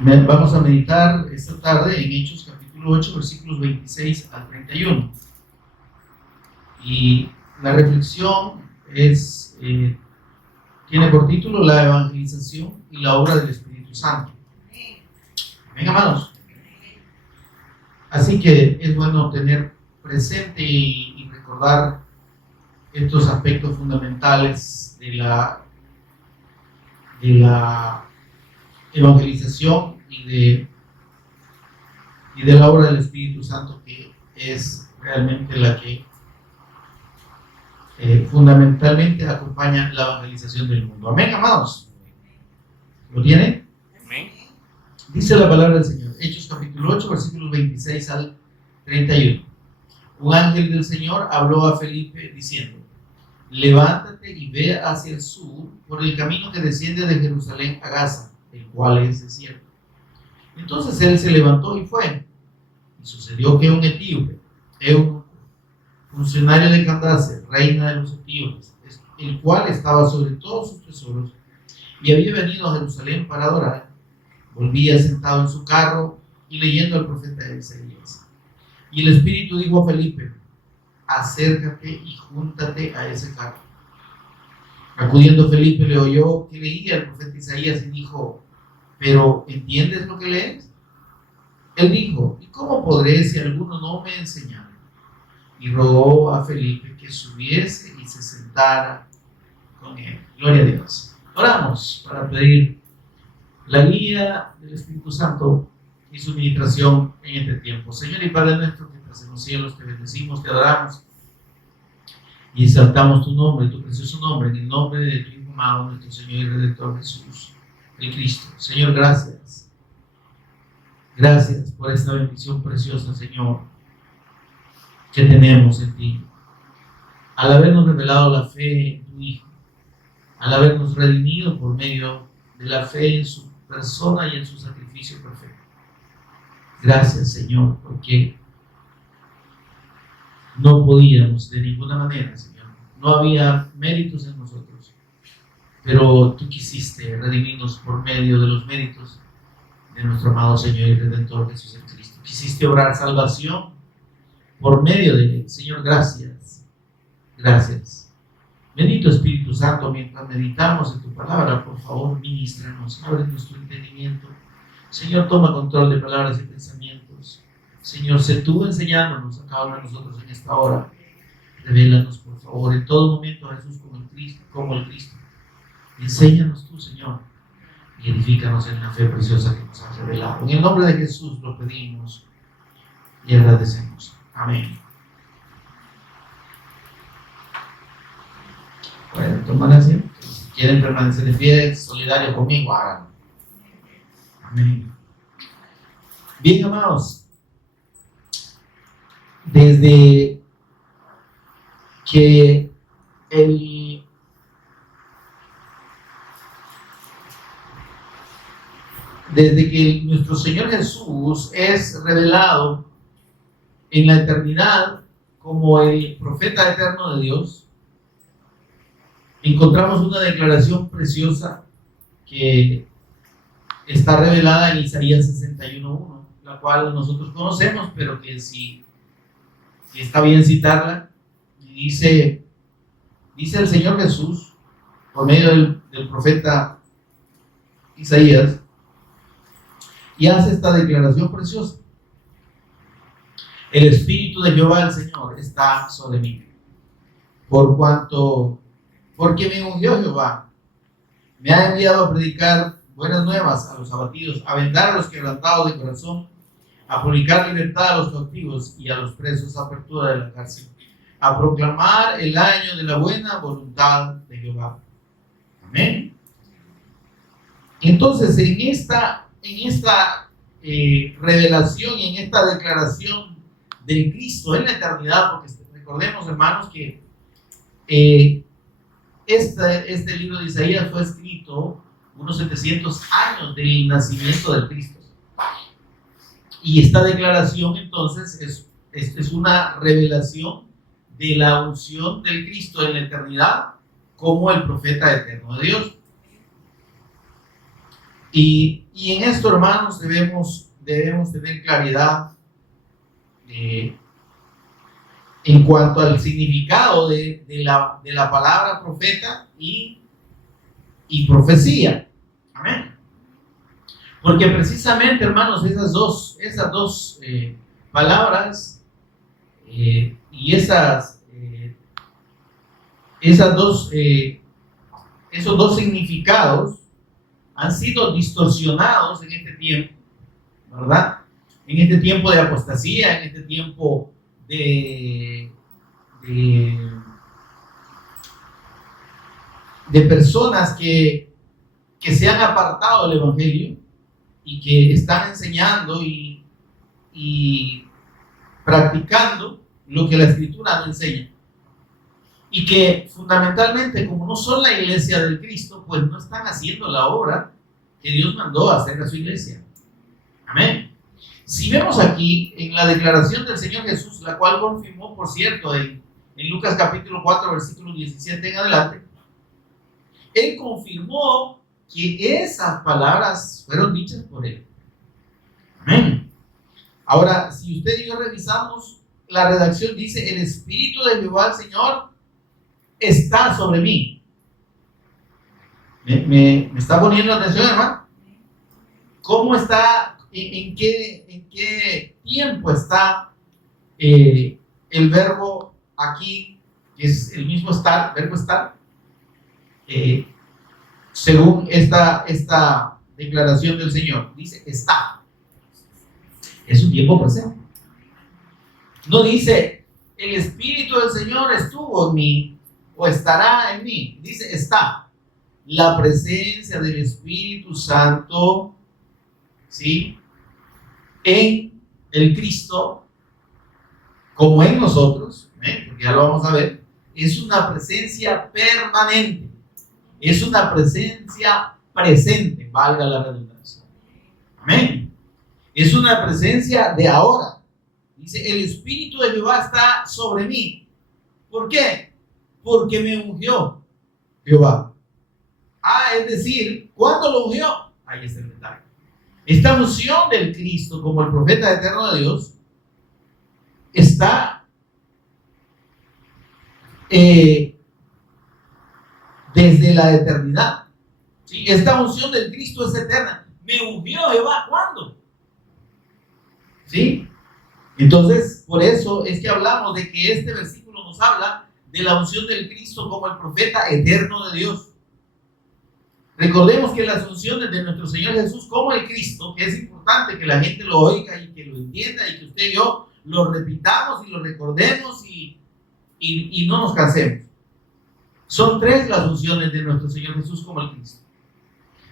Vamos a meditar esta tarde en Hechos capítulo 8, versículos 26 al 31. Y la reflexión tiene por título la evangelización y la obra del Espíritu Santo. Amén, hermanos. Así que es bueno tener presente y recordar estos aspectos fundamentales de la evangelización y de la obra del Espíritu Santo, que es realmente la que fundamentalmente acompaña la evangelización del mundo. Amén, amados. ¿Lo tienen? Amén. Dice la palabra del Señor, Hechos capítulo 8, versículos 26 al 31. Un ángel del Señor habló a Felipe diciendo: levántate y ve hacia el sur por el camino que desciende de Jerusalén a Gaza, el cual es desierto. Entonces él se levantó y fue. Y sucedió que un etíope, eunuco, funcionario de Candace, reina de los etíopes, el cual estaba sobre todos sus tesoros y había venido a Jerusalén para adorar, volvía sentado en su carro y leyendo al profeta Isaías. Y el Espíritu dijo a Felipe: acércate y júntate a ese carro. Acudiendo Felipe le oyó que leía el profeta Isaías y dijo: ¿pero entiendes lo que lees? Él dijo: ¿y cómo podré si alguno no me enseñara? Y rogó a Felipe que subiese y se sentara con él. Gloria a Dios. Oramos para pedir la guía del Espíritu Santo y su ministración en este tiempo. Señor y Padre nuestro que estás en los cielos, te bendecimos, te adoramos y exaltamos tu nombre, tu precioso nombre, en el nombre de tu Hijo amado, nuestro Señor y Redentor Jesús, el Cristo. Señor, gracias. Gracias por esta bendición preciosa, Señor, que tenemos en ti. Al habernos revelado la fe en tu Hijo, al habernos redimido por medio de la fe en su persona y en su sacrificio perfecto. Gracias, Señor, porque no podíamos de ninguna manera, Señor. No había méritos en nosotros, pero tú quisiste redimirnos por medio de los méritos de nuestro amado Señor y Redentor Jesús el Cristo. Quisiste obrar salvación por medio de él. Señor, gracias. Gracias. Bendito Espíritu Santo, mientras meditamos en tu palabra, por favor, ministranos, abre nuestro entendimiento. Señor, toma control de palabras y pensamientos. Señor, sé tú enseñándonos a cada uno de nosotros en esta hora. Revélanos, por favor, en todo momento a Jesús como el Cristo. Enséñanos tú, Señor, y edifícanos en la fe preciosa que nos has revelado. En el nombre de Jesús lo pedimos y agradecemos. Amén. Bueno, toman asiento. Si quieren permanecer de pie, solidarios conmigo, háganlo. Amén. Bien, amados, desde que nuestro Señor Jesús es revelado en la eternidad como el profeta eterno de Dios, encontramos una declaración preciosa que está revelada en Isaías 61:1, la cual nosotros conocemos, pero que si está bien citarla. Dice el Señor Jesús por medio del profeta Isaías, y hace esta declaración preciosa: el Espíritu de Jehová el Señor está sobre mí, porque me ungió Jehová, me ha enviado a predicar buenas nuevas a los abatidos, a vendar a los quebrantados de corazón, a publicar libertad a los cautivos y a los presos apertura de la cárcel, a proclamar el año de la buena voluntad de Jehová. Amén. Entonces, en esta revelación y en esta declaración del Cristo en la eternidad, porque recordemos, hermanos, que este libro de Isaías fue escrito unos 700 años del nacimiento del Cristo. Y esta declaración entonces es una revelación de la unción del Cristo en la eternidad como el profeta eterno de Dios. Y en esto, hermanos, debemos tener claridad en cuanto al significado de la palabra profeta y profecía. Amén. Porque precisamente, hermanos, esas dos palabras y esos dos significados han sido distorsionados en este tiempo, ¿verdad? En este tiempo de apostasía, en este tiempo de personas que se han apartado del Evangelio y que están enseñando y practicando lo que la Escritura no enseña. Y que fundamentalmente, como no son la iglesia del Cristo, pues no están haciendo la obra que Dios mandó a hacer a su iglesia. Amén. Si vemos aquí en la declaración del Señor Jesús, la cual confirmó, por cierto, en Lucas capítulo 4, versículo 17 en adelante, Él confirmó que esas palabras fueron dichas por Él. Amén. Ahora, si usted y yo revisamos, la redacción dice: el Espíritu de Jehová el Señor está sobre mí. ¿Me está poniendo atención, hermano? ¿Cómo está? ¿En qué tiempo está el verbo aquí, que es el mismo estar, verbo estar? Según esta declaración del Señor, dice está. Es un tiempo presente. No dice el Espíritu del Señor estuvo en mí o estará en mí. Dice está. La presencia del Espíritu Santo, ¿sí?, en el Cristo, como en nosotros, porque ya lo vamos a ver, es una presencia permanente, es una presencia presente, valga la redundancia. Amén. Es una presencia de ahora. Dice: el Espíritu de Jehová está sobre mí. ¿Por qué? Porque me ungió Jehová. Es decir, ¿cuándo lo ungió? Ahí está el detalle. Esta unción del Cristo como el profeta eterno de Dios está desde la eternidad. ¿Sí? Esta unción del Cristo es eterna. Me ungió Jehová, ¿cuándo? ¿Sí? Entonces, por eso es que hablamos de que este versículo nos habla de la unción del Cristo como el profeta eterno de Dios. Recordemos que las unciones de nuestro Señor Jesús como el Cristo, que es importante que la gente lo oiga y que lo entienda y que usted y yo lo repitamos y lo recordemos y no nos cansemos. Son tres las unciones de nuestro Señor Jesús como el Cristo,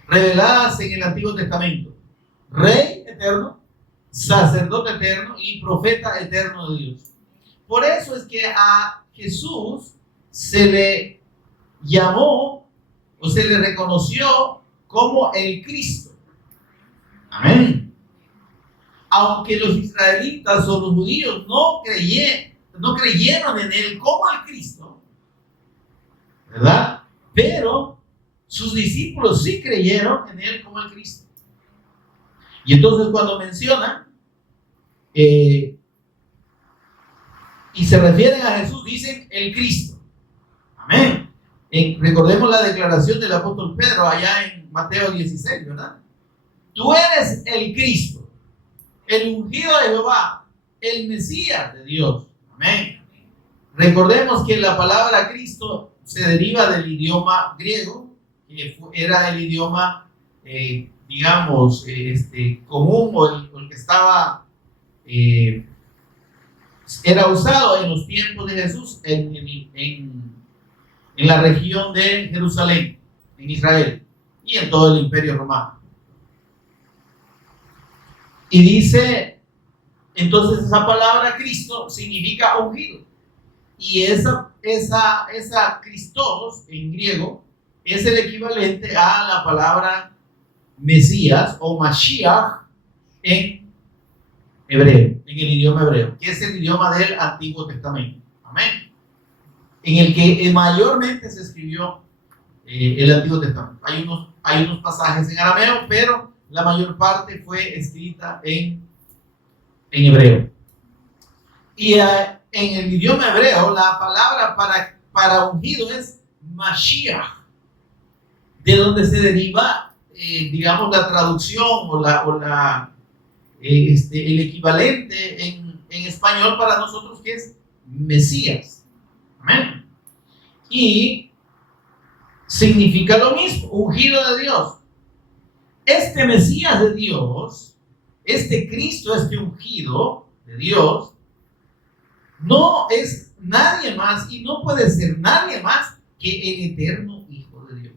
reveladas en el Antiguo Testamento: Rey eterno, sacerdote eterno y profeta eterno de Dios. Por eso es que a Jesús se le llamó o se le reconoció como el Cristo. Amén. Aunque los israelitas o los judíos no creyeron en él como el Cristo, ¿verdad? Pero sus discípulos sí creyeron en él como el Cristo. Y entonces cuando mencionan y se refieren a Jesús, dicen el Cristo. Amén. Recordemos la declaración del apóstol Pedro allá en Mateo 16, ¿verdad? Tú eres el Cristo, el ungido de Jehová, el Mesías de Dios. Amén. Recordemos que la palabra Cristo se deriva del idioma griego, que era el idioma, digamos, común o el que estaba, era usado en los tiempos de Jesús en la región de Jerusalén, en Israel y en todo el Imperio Romano. Y dice, entonces esa palabra Cristo significa ungido. Y esa Christos en griego es el equivalente a la palabra Mesías o Mashiach en hebreo, en el idioma hebreo, que es el idioma del Antiguo Testamento. Amén. En el que mayormente se escribió el Antiguo Testamento. Hay unos hay unos pasajes en arameo, pero la mayor parte fue escrita en hebreo. Y en el idioma hebreo, la palabra para ungido es Mashiach, de donde se deriva, digamos, la traducción el equivalente en español para nosotros, que es Mesías. Amén. Y significa lo mismo, ungido de Dios. Este Mesías de Dios, este Cristo, este ungido de Dios, no es nadie más y no puede ser nadie más que el eterno Hijo de Dios.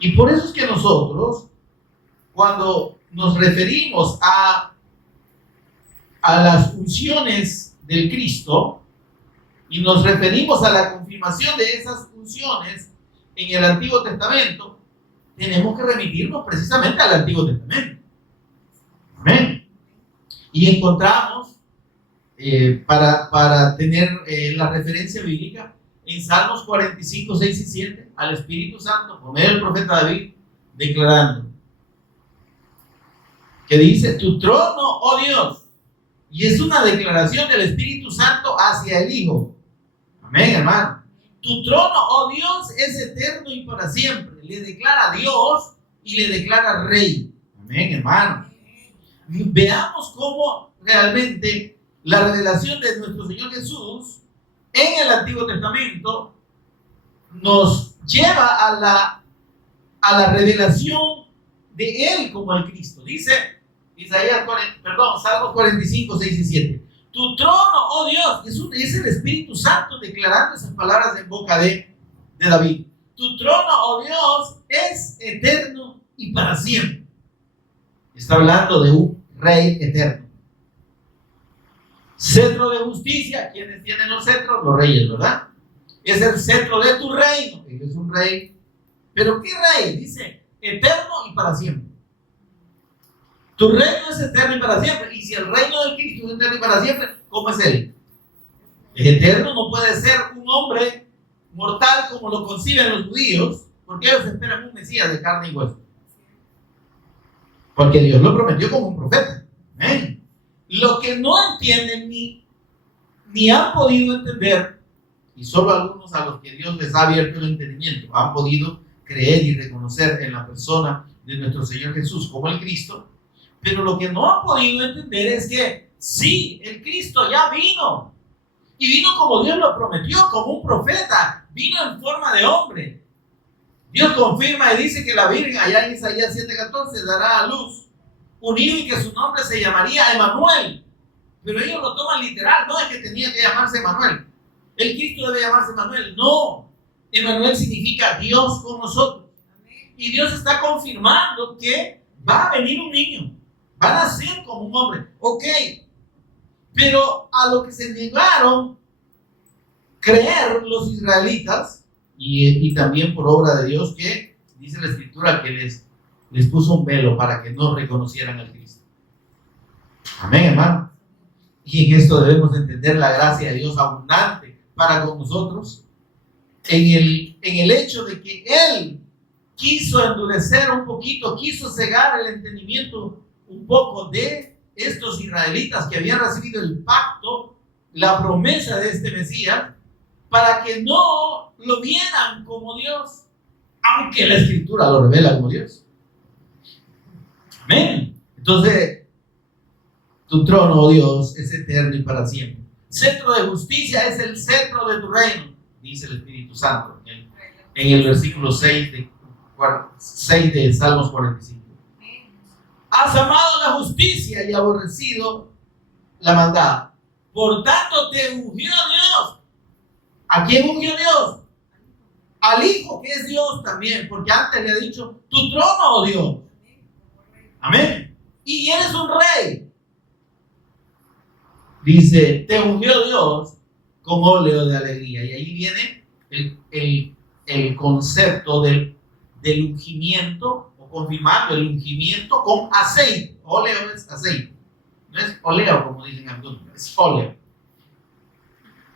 Y por eso es que nosotros, cuando nos referimos a las unciones del Cristo y nos referimos a la confirmación de esas unciones en el Antiguo Testamento, tenemos que remitirnos precisamente al Antiguo Testamento. Amén. Y encontramos, para tener la referencia bíblica, en Salmos 45, 6 y 7, al Espíritu Santo, por medio del profeta David, declarando, que dice: tu trono, oh Dios. Y es una declaración del Espíritu Santo hacia el Hijo. Amén, hermano. Tu trono, oh Dios, es eterno y para siempre. Le declara Dios y le declara Rey. Amén, hermano. Veamos cómo realmente la revelación de nuestro Señor Jesús en el Antiguo Testamento nos lleva a la revelación de Él como el Cristo. Dice Salmos 45, 6 y 7. Tu trono, oh Dios, es el Espíritu Santo declarando esas palabras en boca de David. Tu trono, oh Dios, es eterno y para siempre. Está hablando de un Rey eterno. Cetro de justicia. ¿Quiénes tienen los cetros? Los reyes, ¿verdad? Es el cetro de tu reino. Él es un rey. ¿Pero qué rey? Dice, eterno y para siempre. Tu reino es eterno y para siempre. Y si el reino del Cristo es eterno y para siempre, ¿cómo es Él? Es eterno, no puede ser un hombre mortal como lo conciben los judíos, porque ellos esperan un Mesías de carne y hueso. Porque Dios lo prometió como un profeta. ¿Eh? Lo que no entienden ni han podido entender, y solo algunos a los que Dios les ha abierto el entendimiento han podido creer y reconocer en la persona de nuestro Señor Jesús como el Cristo, pero lo que no han podido entender es que sí, el Cristo ya vino, y vino como Dios lo prometió, como un profeta, vino en forma de hombre. Dios confirma y dice que la Virgen, allá en Isaías 7:14, dará a luz un hijo y que su nombre se llamaría Emanuel. Pero ellos lo toman literal, no es que tenía que llamarse Emanuel. El Cristo debe llamarse Emanuel. No, Emanuel significa Dios con nosotros. Y Dios está confirmando que va a venir un niño, va a nacer como un hombre. Ok, pero a lo que se negaron creer los israelitas, y también por obra de Dios, que dice la Escritura que les puso un velo para que no reconocieran al Cristo. Amén, hermano. Y en esto debemos entender la gracia de Dios abundante para con nosotros, en el hecho de que Él quiso endurecer un poquito, quiso cegar el entendimiento un poco de estos israelitas que habían recibido el pacto, la promesa de este Mesías, para que no lo vieran como Dios, aunque la Escritura lo revela como Dios. Amén. Entonces, tu trono, oh Dios, es eterno y para siempre. Cetro de justicia es el cetro de tu reino, dice el Espíritu Santo en el versículo 6 de Salmos 45. Has amado la justicia y aborrecido la maldad. Por tanto te ungió Dios. ¿A quién ungió Dios? Al Hijo, que es Dios también, porque antes le ha dicho, tu trono, oh Dios. Amén. Y eres un rey. Dice, te ungió Dios con óleo de alegría. Y ahí viene el concepto del ungimiento, o confirmando el ungimiento con aceite. Óleo es aceite. No es oleo, como dicen algunos, es óleo.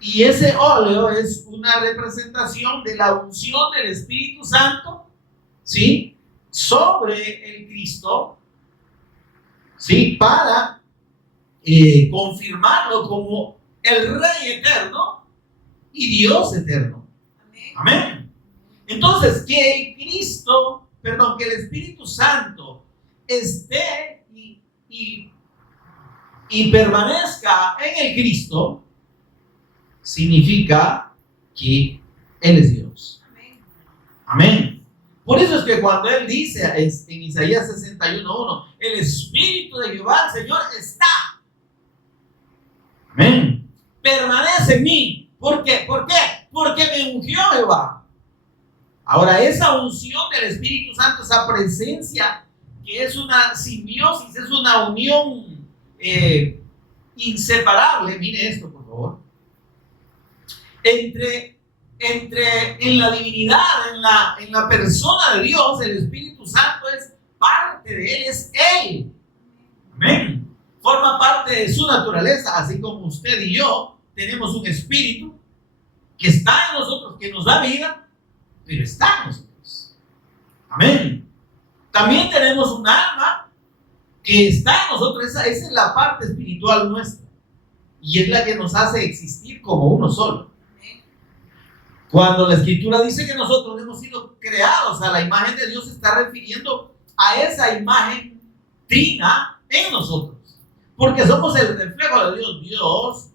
Y ese óleo es una representación de la unción del Espíritu Santo ¿sí? Sobre el Cristo, ¿sí? Para confirmarlo como el Rey eterno y Dios eterno. Amén. Entonces, que el Cristo, perdón, que el Espíritu Santo esté y permanezca en el Cristo, significa que Él es Dios. Amén. Por eso es que cuando Él dice en Isaías 61:1, el Espíritu de Jehová, el Señor, está. Amén. Permanece en mí. ¿Por qué? ¿Por qué? Porque me ungió Jehová. Ahora, esa unción del Espíritu Santo, esa presencia, que es una simbiosis, es una unión inseparable, mire esto por favor, en la divinidad, en la persona de Dios, el Espíritu Santo es parte de Él, es Él. Amén. Forma parte de su naturaleza, así como usted y yo tenemos un espíritu que está en nosotros, que nos da vida, pero está en nosotros. Amén. También tenemos un alma que está en nosotros, esa es la parte espiritual nuestra, y es la que nos hace existir como uno solo. Cuando la Escritura dice que nosotros hemos sido creados a la imagen de Dios, se está refiriendo a esa imagen trina en nosotros, porque somos el reflejo de Dios. Dios,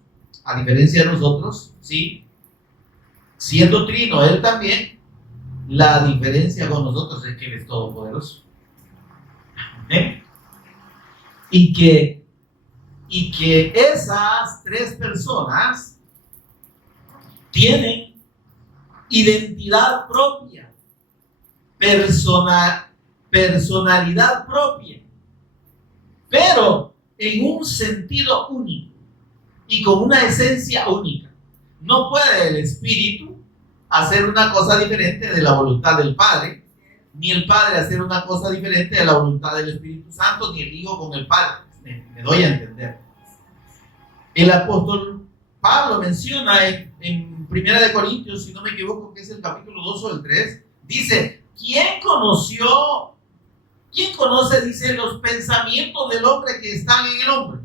a diferencia de nosotros, ¿sí? Siendo trino, Él también, la diferencia con nosotros es que Él es todopoderoso. ¿Eh? Y que esas tres personas tienen identidad propia, personalidad propia, pero en un sentido único y con una esencia única. No puede el Espíritu hacer una cosa diferente de la voluntad del Padre, ni el Padre hacer una cosa diferente de la voluntad del Espíritu Santo, ni el Hijo con el Padre. Me doy a entender. El apóstol Pablo menciona en 1 de Corintios, si no me equivoco, que es el capítulo 2 o el 3, dice, ¿quién conoce, dice, los pensamientos del hombre que están en el hombre?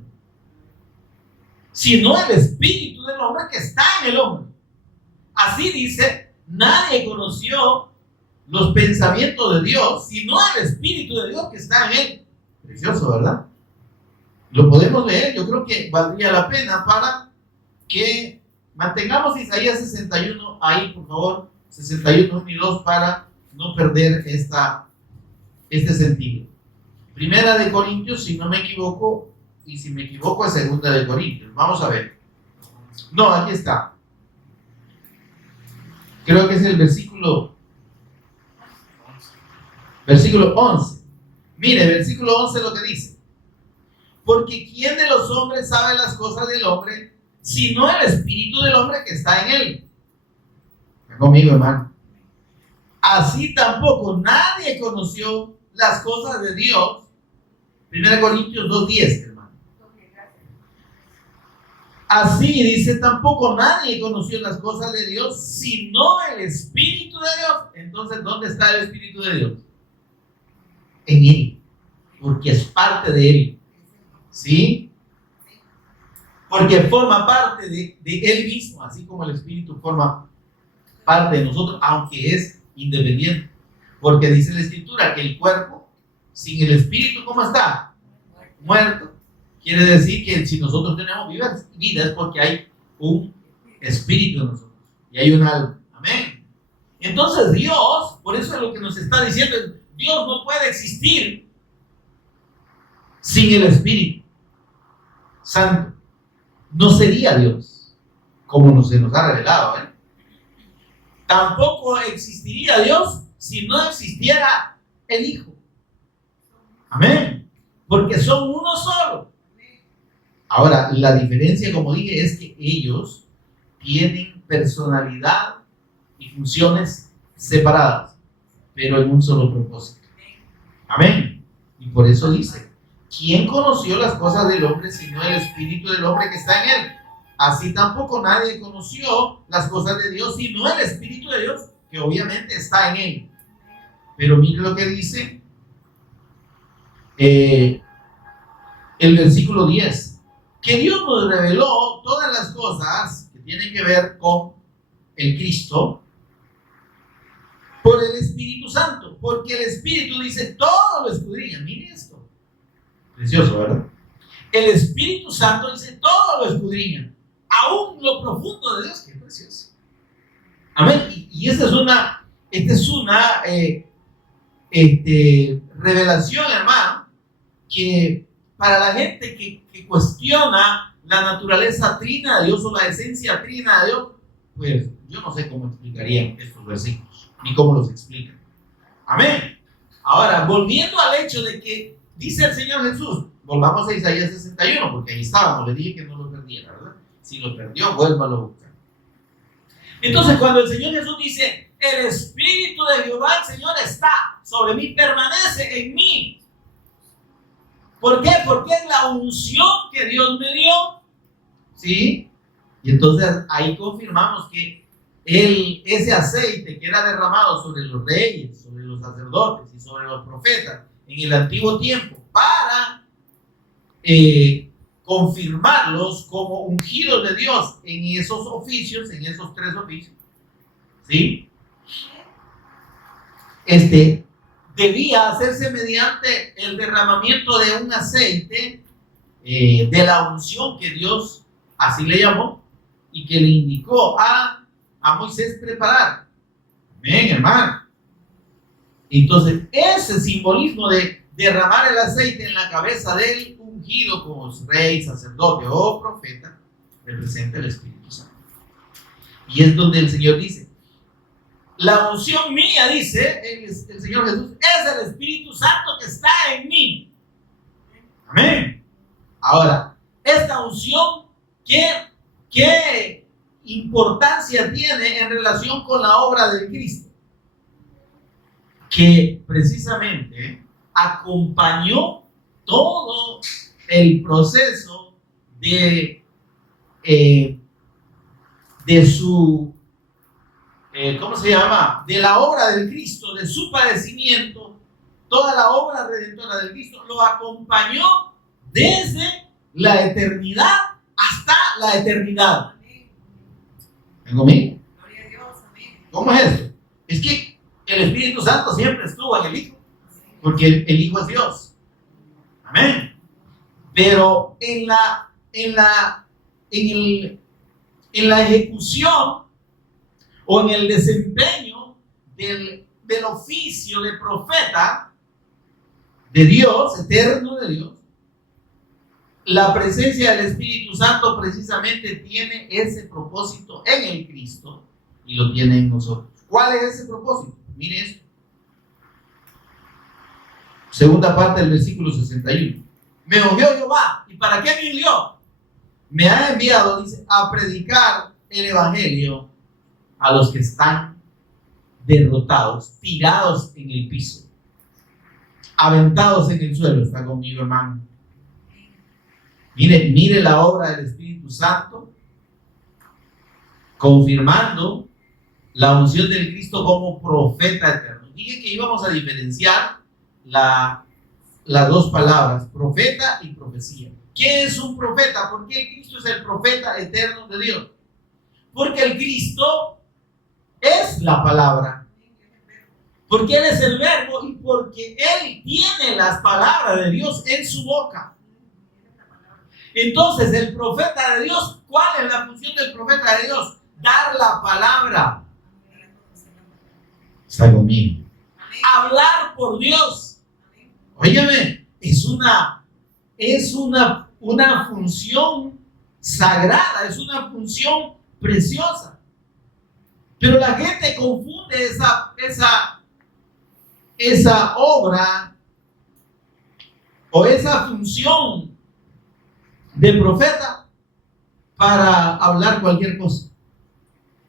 Sino el espíritu del hombre que está en el hombre. Así dice, nadie conoció los pensamientos de Dios, sino el espíritu de Dios que está en él. Precioso, ¿verdad? Lo podemos leer, yo creo que valdría la pena para que mantengamos Isaías 61 ahí, por favor, 61 y 2, para no perder este sentido. Primera de Corintios, si no me equivoco, y si me equivoco es segunda de Corintios. Vamos a ver. No, aquí está. Creo que es el versículo 11. Mire, versículo 11 lo que dice. Porque ¿quién de los hombres sabe las cosas del hombre, sino el espíritu del hombre que está en él? Está conmigo, hermano. Así tampoco nadie conoció las cosas de Dios. 1 Corintios 2:10, hermano. Así dice, tampoco nadie conoció las cosas de Dios, sino el Espíritu de Dios. Entonces, ¿dónde está el Espíritu de Dios? En Él, porque es parte de Él. ¿Sí? Porque forma parte de Él mismo, así como el Espíritu forma parte de nosotros, aunque es independiente. Porque dice la Escritura que el cuerpo, sin el Espíritu, ¿cómo está? Muerto. Quiere decir que si nosotros tenemos vida es porque hay un espíritu en nosotros y hay un alma. Amén. Entonces Dios, por eso es lo que nos está diciendo, Dios no puede existir sin el Espíritu Santo. No sería Dios, como se nos ha revelado. Tampoco existiría Dios si no existiera el Hijo. Amén. Porque son uno solo. Ahora, la diferencia, como dije, es que ellos tienen personalidad y funciones separadas, pero en un solo propósito. Amén. Y por eso dice, ¿quién conoció las cosas del hombre sino el espíritu del hombre que está en él? Así tampoco nadie conoció las cosas de Dios sino el espíritu de Dios que obviamente está en él. Pero mire lo que dice el versículo 10. Que Dios nos reveló todas las cosas que tienen que ver con el Cristo por el Espíritu Santo. Porque el Espíritu dice, todo lo escudriña. Mire esto. Precioso, ¿verdad? El Espíritu Santo dice, todo lo escudriña. Aún lo profundo de Dios. Qué precioso. Amén. Y esta es una revelación, hermano, que para la gente que cuestiona la naturaleza trina de Dios o la esencia trina de Dios, pues yo no sé cómo explicarían estos versículos, ni cómo los explican. Amén. Ahora, volviendo al hecho de que dice el Señor Jesús, volvamos a Isaías 61, porque ahí estábamos, le dije que no lo perdiera, ¿verdad? Si lo perdió, vuélvalo a buscar. Entonces, cuando el Señor Jesús dice, el Espíritu de Jehová, el Señor está sobre mí, permanece en mí. ¿Por qué? Porque es la unción que Dios me dio. ¿Sí? Y entonces ahí confirmamos que ese aceite que era derramado sobre los reyes, sobre los sacerdotes y sobre los profetas en el antiguo tiempo para confirmarlos como ungidos de Dios en esos oficios, en esos 3 oficios, ¿sí? Debía hacerse mediante el derramamiento de un aceite de la unción que Dios así le llamó y que le indicó a Moisés preparar. Amén, hermano. Entonces, ese simbolismo de derramar el aceite en la cabeza del ungido como rey, sacerdote o profeta representa el Espíritu Santo. Y es donde el Señor dice, la unción mía, dice el Señor Jesús, es el Espíritu Santo que está en mí. Amén. Ahora, esta unción, ¿qué importancia tiene en relación con la obra del Cristo? Que precisamente acompañó todo el proceso de su, ¿cómo se llama? De la obra del Cristo, de su padecimiento, toda la obra redentora del Cristo lo acompañó desde la eternidad hasta la eternidad. ¿Ven conmigo? ¿Cómo es esto? Es que el Espíritu Santo siempre estuvo en el Hijo, porque el Hijo es Dios. Amén. Pero en la ejecución o en el desempeño del oficio de profeta de Dios, eterno de Dios, la presencia del Espíritu Santo precisamente tiene ese propósito en el Cristo y lo tiene en nosotros. ¿Cuál es ese propósito? Mire esto. Segunda parte del versículo 61. Me ungió Jehová. ¿Y para qué me ungió? Me ha enviado, dice, a predicar el evangelio a los que están derrotados, tirados en el piso, aventados en el suelo. Está conmigo, hermano. Mire la obra del Espíritu Santo confirmando la unción del Cristo como profeta eterno. Dije que íbamos a diferenciar las dos palabras, profeta y profecía. ¿Qué es un profeta? ¿Por qué el Cristo es el profeta eterno de Dios? Porque el Cristo es la palabra. Porque Él es el verbo y porque Él tiene las palabras de Dios en su boca. Entonces, el profeta de Dios, ¿cuál es la función del profeta de Dios? Dar la palabra. Está conmigo. Hablar por Dios. Óyeme, es una función sagrada, es una función preciosa. Pero la gente confunde esa obra o esa función de profeta para hablar cualquier cosa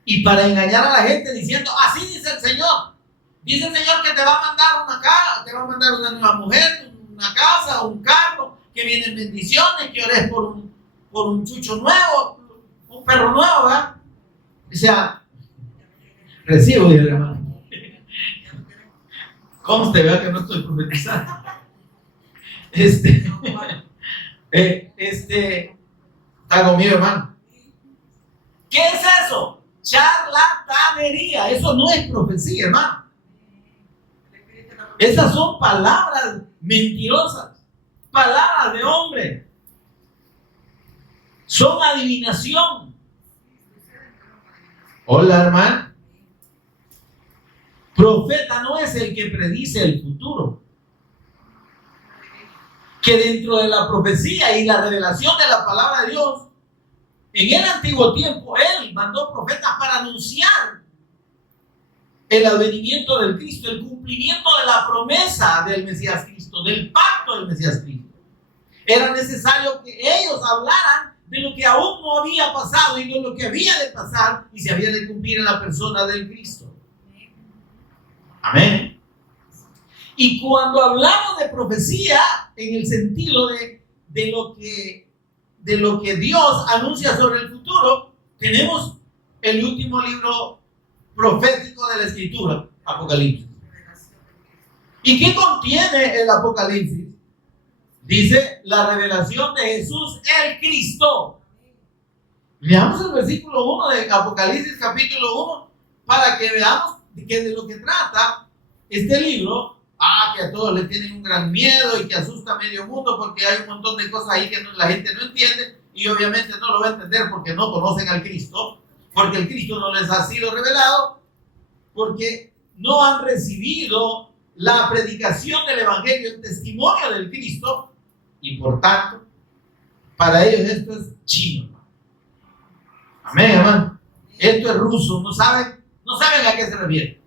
y para engañar a la gente diciendo, así dice el Señor. Dice el Señor que te va a mandar una casa, te va a mandar una nueva mujer, una casa, un carro, que vienen bendiciones, que ores por un chucho nuevo, un perro nuevo, ¿verdad? O sea, recibo, hermano. Conste, vea que no estoy profetizando. Está conmigo, hermano. ¿Qué es eso? Charlatanería. Eso no es profecía, hermano. Esas son palabras mentirosas, palabras de hombre. Son adivinación. Hola, hermano. Profeta no es el que predice el futuro. Que dentro de la profecía y la revelación de la palabra de Dios, en el antiguo tiempo, Él mandó profetas para anunciar el advenimiento del Cristo, el cumplimiento de la promesa del Mesías Cristo, del pacto del Mesías Cristo. Era necesario que ellos hablaran de lo que aún no había pasado y de lo que había de pasar y se había de cumplir en la persona del Cristo. Amén. Y cuando hablamos de profecía, en el sentido de lo que Dios anuncia sobre el futuro, tenemos el último libro profético de la Escritura, Apocalipsis. ¿Y qué contiene el Apocalipsis? Dice la revelación de Jesús el Cristo. Leamos el versículo 1 de Apocalipsis capítulo 1 para que veamos que de lo que trata este libro. Que a todos le tienen un gran miedo y que asusta a medio mundo porque hay un montón de cosas ahí que la gente no entiende y obviamente no lo va a entender porque no conocen al Cristo, porque el Cristo no les ha sido revelado, porque no han recibido la predicación del Evangelio, el testimonio del Cristo, y por tanto, para ellos esto es chino. Amén, hermano. Esto es ruso, no saben a qué se refiere.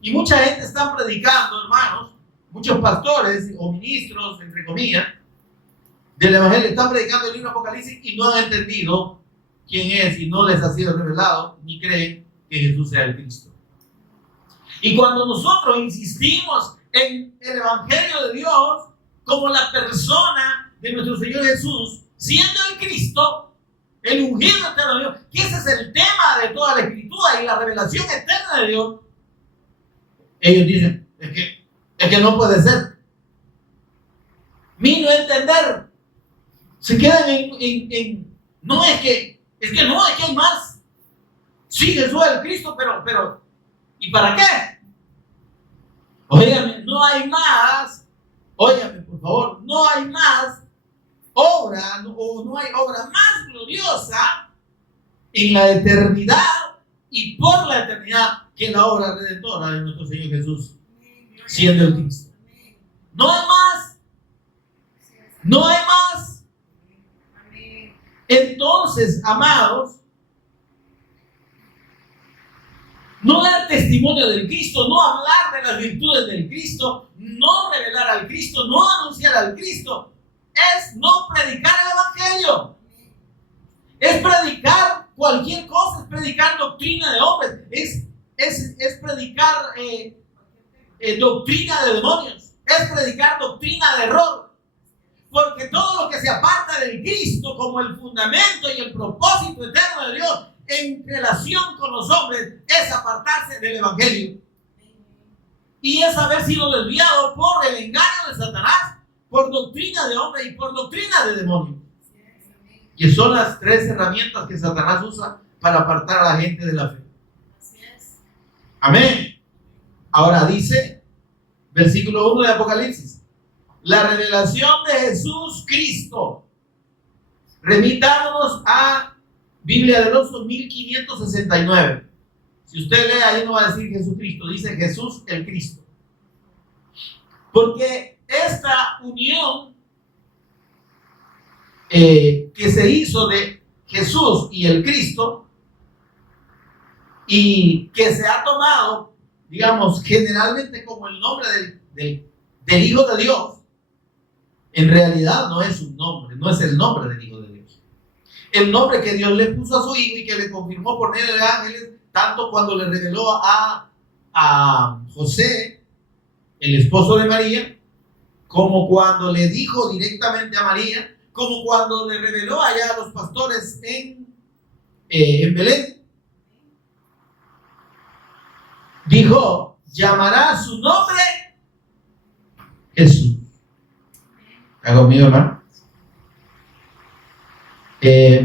Y mucha gente está predicando, hermanos, muchos pastores o ministros, entre comillas, del Evangelio, están predicando el libro Apocalipsis y no han entendido quién es y no les ha sido revelado, ni creen que Jesús sea el Cristo. Y cuando nosotros insistimos en el Evangelio de Dios como la persona de nuestro Señor Jesús, siendo el Cristo, el ungido eterno de Dios, que ese es el tema de toda la Escritura y la revelación eterna de Dios, ellos dicen, es que no puede ser. Mi no entender. Se quedan no es que hay más. Sí, Jesús es el Cristo, pero ¿y para qué? Óigame, no hay más. Óigame, por favor, no hay más obra, o no hay obra más gloriosa en la eternidad y por la eternidad que la obra redentora de nuestro Señor Jesús, siendo el Cristo. No hay más. No hay más. Entonces, amados, no dar testimonio del Cristo, no hablar de las virtudes del Cristo, no revelar al Cristo, no anunciar al Cristo, es no predicar el Evangelio. Es predicar cualquier cosa, es predicar doctrina de hombres, es predicar doctrina de demonios, es predicar doctrina de error. Porque todo lo que se aparta del Cristo como el fundamento y el propósito eterno de Dios en relación con los hombres es apartarse del Evangelio. Y es haber sido desviado por el engaño de Satanás, por doctrina de hombre y por doctrina de demonio. Que son las tres herramientas que Satanás usa para apartar a la gente de la fe. Amén. Ahora dice, versículo 1 de Apocalipsis, la revelación de Jesús Cristo. Remitámonos a Biblia del Oso 1569. Si usted lee ahí no va a decir Jesucristo, dice Jesús el Cristo. Porque esta unión que se hizo de Jesús y el Cristo y que se ha tomado, digamos, generalmente como el nombre del Hijo de Dios, en realidad no es un nombre, no es el nombre del Hijo de Dios. El nombre que Dios le puso a su Hijo y que le confirmó por medio de ángeles, tanto cuando le reveló a José, el esposo de María, como cuando le dijo directamente a María, como cuando le reveló allá a los pastores en Belén. Dijo, llamará su nombre ¿Está conmigo, hermano?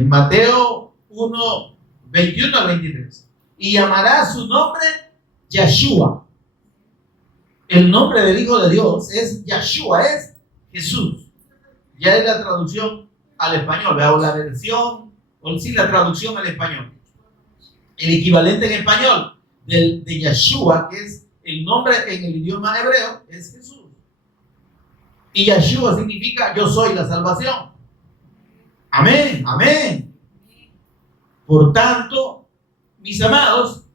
Mateo 1, 21 al 23. Y llamará su nombre Yeshua. El nombre del Hijo de Dios es Yeshua, es Jesús. Ya es la traducción al español, o la versión, o sí, la traducción al español. El equivalente en español de Yeshua, que es el nombre en el idioma hebreo, es Jesús. Y Yeshua significa yo soy la salvación. Amén, amén. Por tanto, mis amados,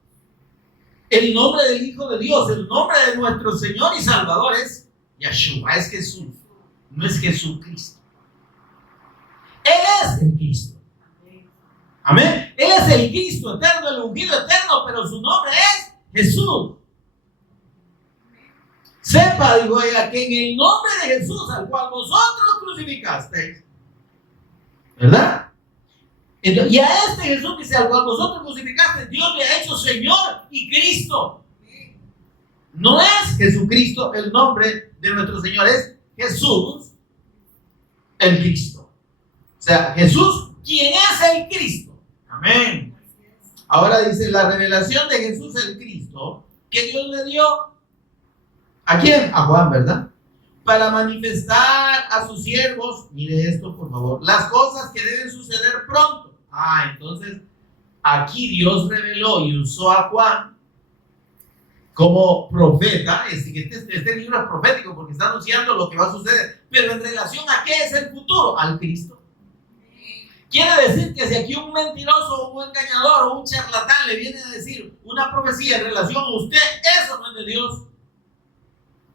el nombre del Hijo de Dios, el nombre de nuestro Señor y Salvador es Yeshua, es Jesús, no es Jesucristo. Él es el Cristo. Amén. Él es el Cristo eterno, el ungido eterno, pero su nombre es Jesús. Sepa, digo ella, que en el nombre de Jesús, al cual vosotros crucificasteis, ¿verdad? Entonces, y a este Jesús dice, al cual vosotros crucificasteis, Dios le ha hecho Señor y Cristo. No es Jesucristo el nombre de nuestro Señor, es Jesús el Cristo. O sea, Jesús, quien es el Cristo. Amén. Ahora dice, la revelación de Jesús el Cristo, que Dios le dio, ¿a quién? A Juan, ¿verdad? Para manifestar a sus siervos, mire esto por favor, las cosas que deben suceder pronto. Entonces, aquí Dios reveló y usó a Juan como profeta. Este libro es profético porque está anunciando lo que va a suceder. Pero en relación a qué es el futuro, al Cristo. Quiere decir que si aquí un mentiroso, un engañador o un charlatán le viene a decir una profecía en relación a usted, eso no es de Dios.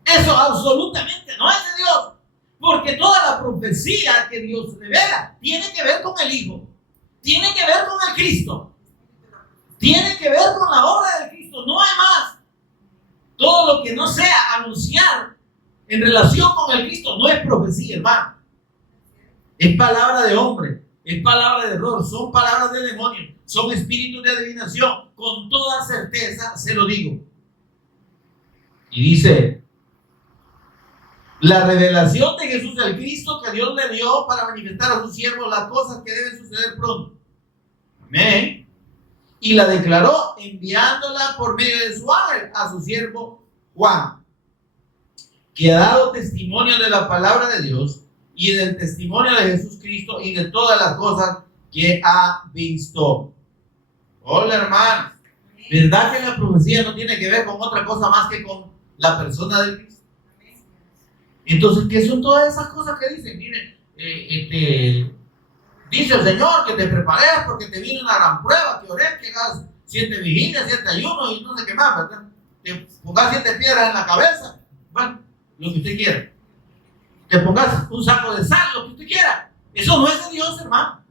Eso absolutamente no es de Dios. Porque toda la profecía que Dios revela tiene que ver con el Hijo. Tiene que ver con el Cristo. Tiene que ver con la obra del Cristo. No hay más. Todo lo que no sea anunciar en relación con el Cristo no es profecía, hermano. Es palabra de hombre. Es palabra de error. Son palabras de demonio. Son espíritus de adivinación. Con toda certeza se lo digo. Y dice, la revelación de Jesús el Cristo que Dios le dio para manifestar a sus siervos las cosas que deben suceder pronto. Amén. Y la declaró enviándola por medio de su ángel a su siervo Juan, que ha dado testimonio de la palabra de Dios y del testimonio de Jesús Cristo y de todas las cosas que ha visto. Hola, hermanos. ¿Verdad que la profecía no tiene que ver con otra cosa más que con la persona de Cristo? Entonces, ¿qué son todas esas cosas que dicen? Miren, dice el Señor que te prepares porque te viene una gran prueba, que ores, que hagas 7 vigilias, 7 ayunos y no sé qué más, ¿verdad? Te pongas 7 piedras en la cabeza, bueno, lo que usted quiera. Te pongas un saco de sal, lo que usted quiera. Eso no es de Dios, hermano.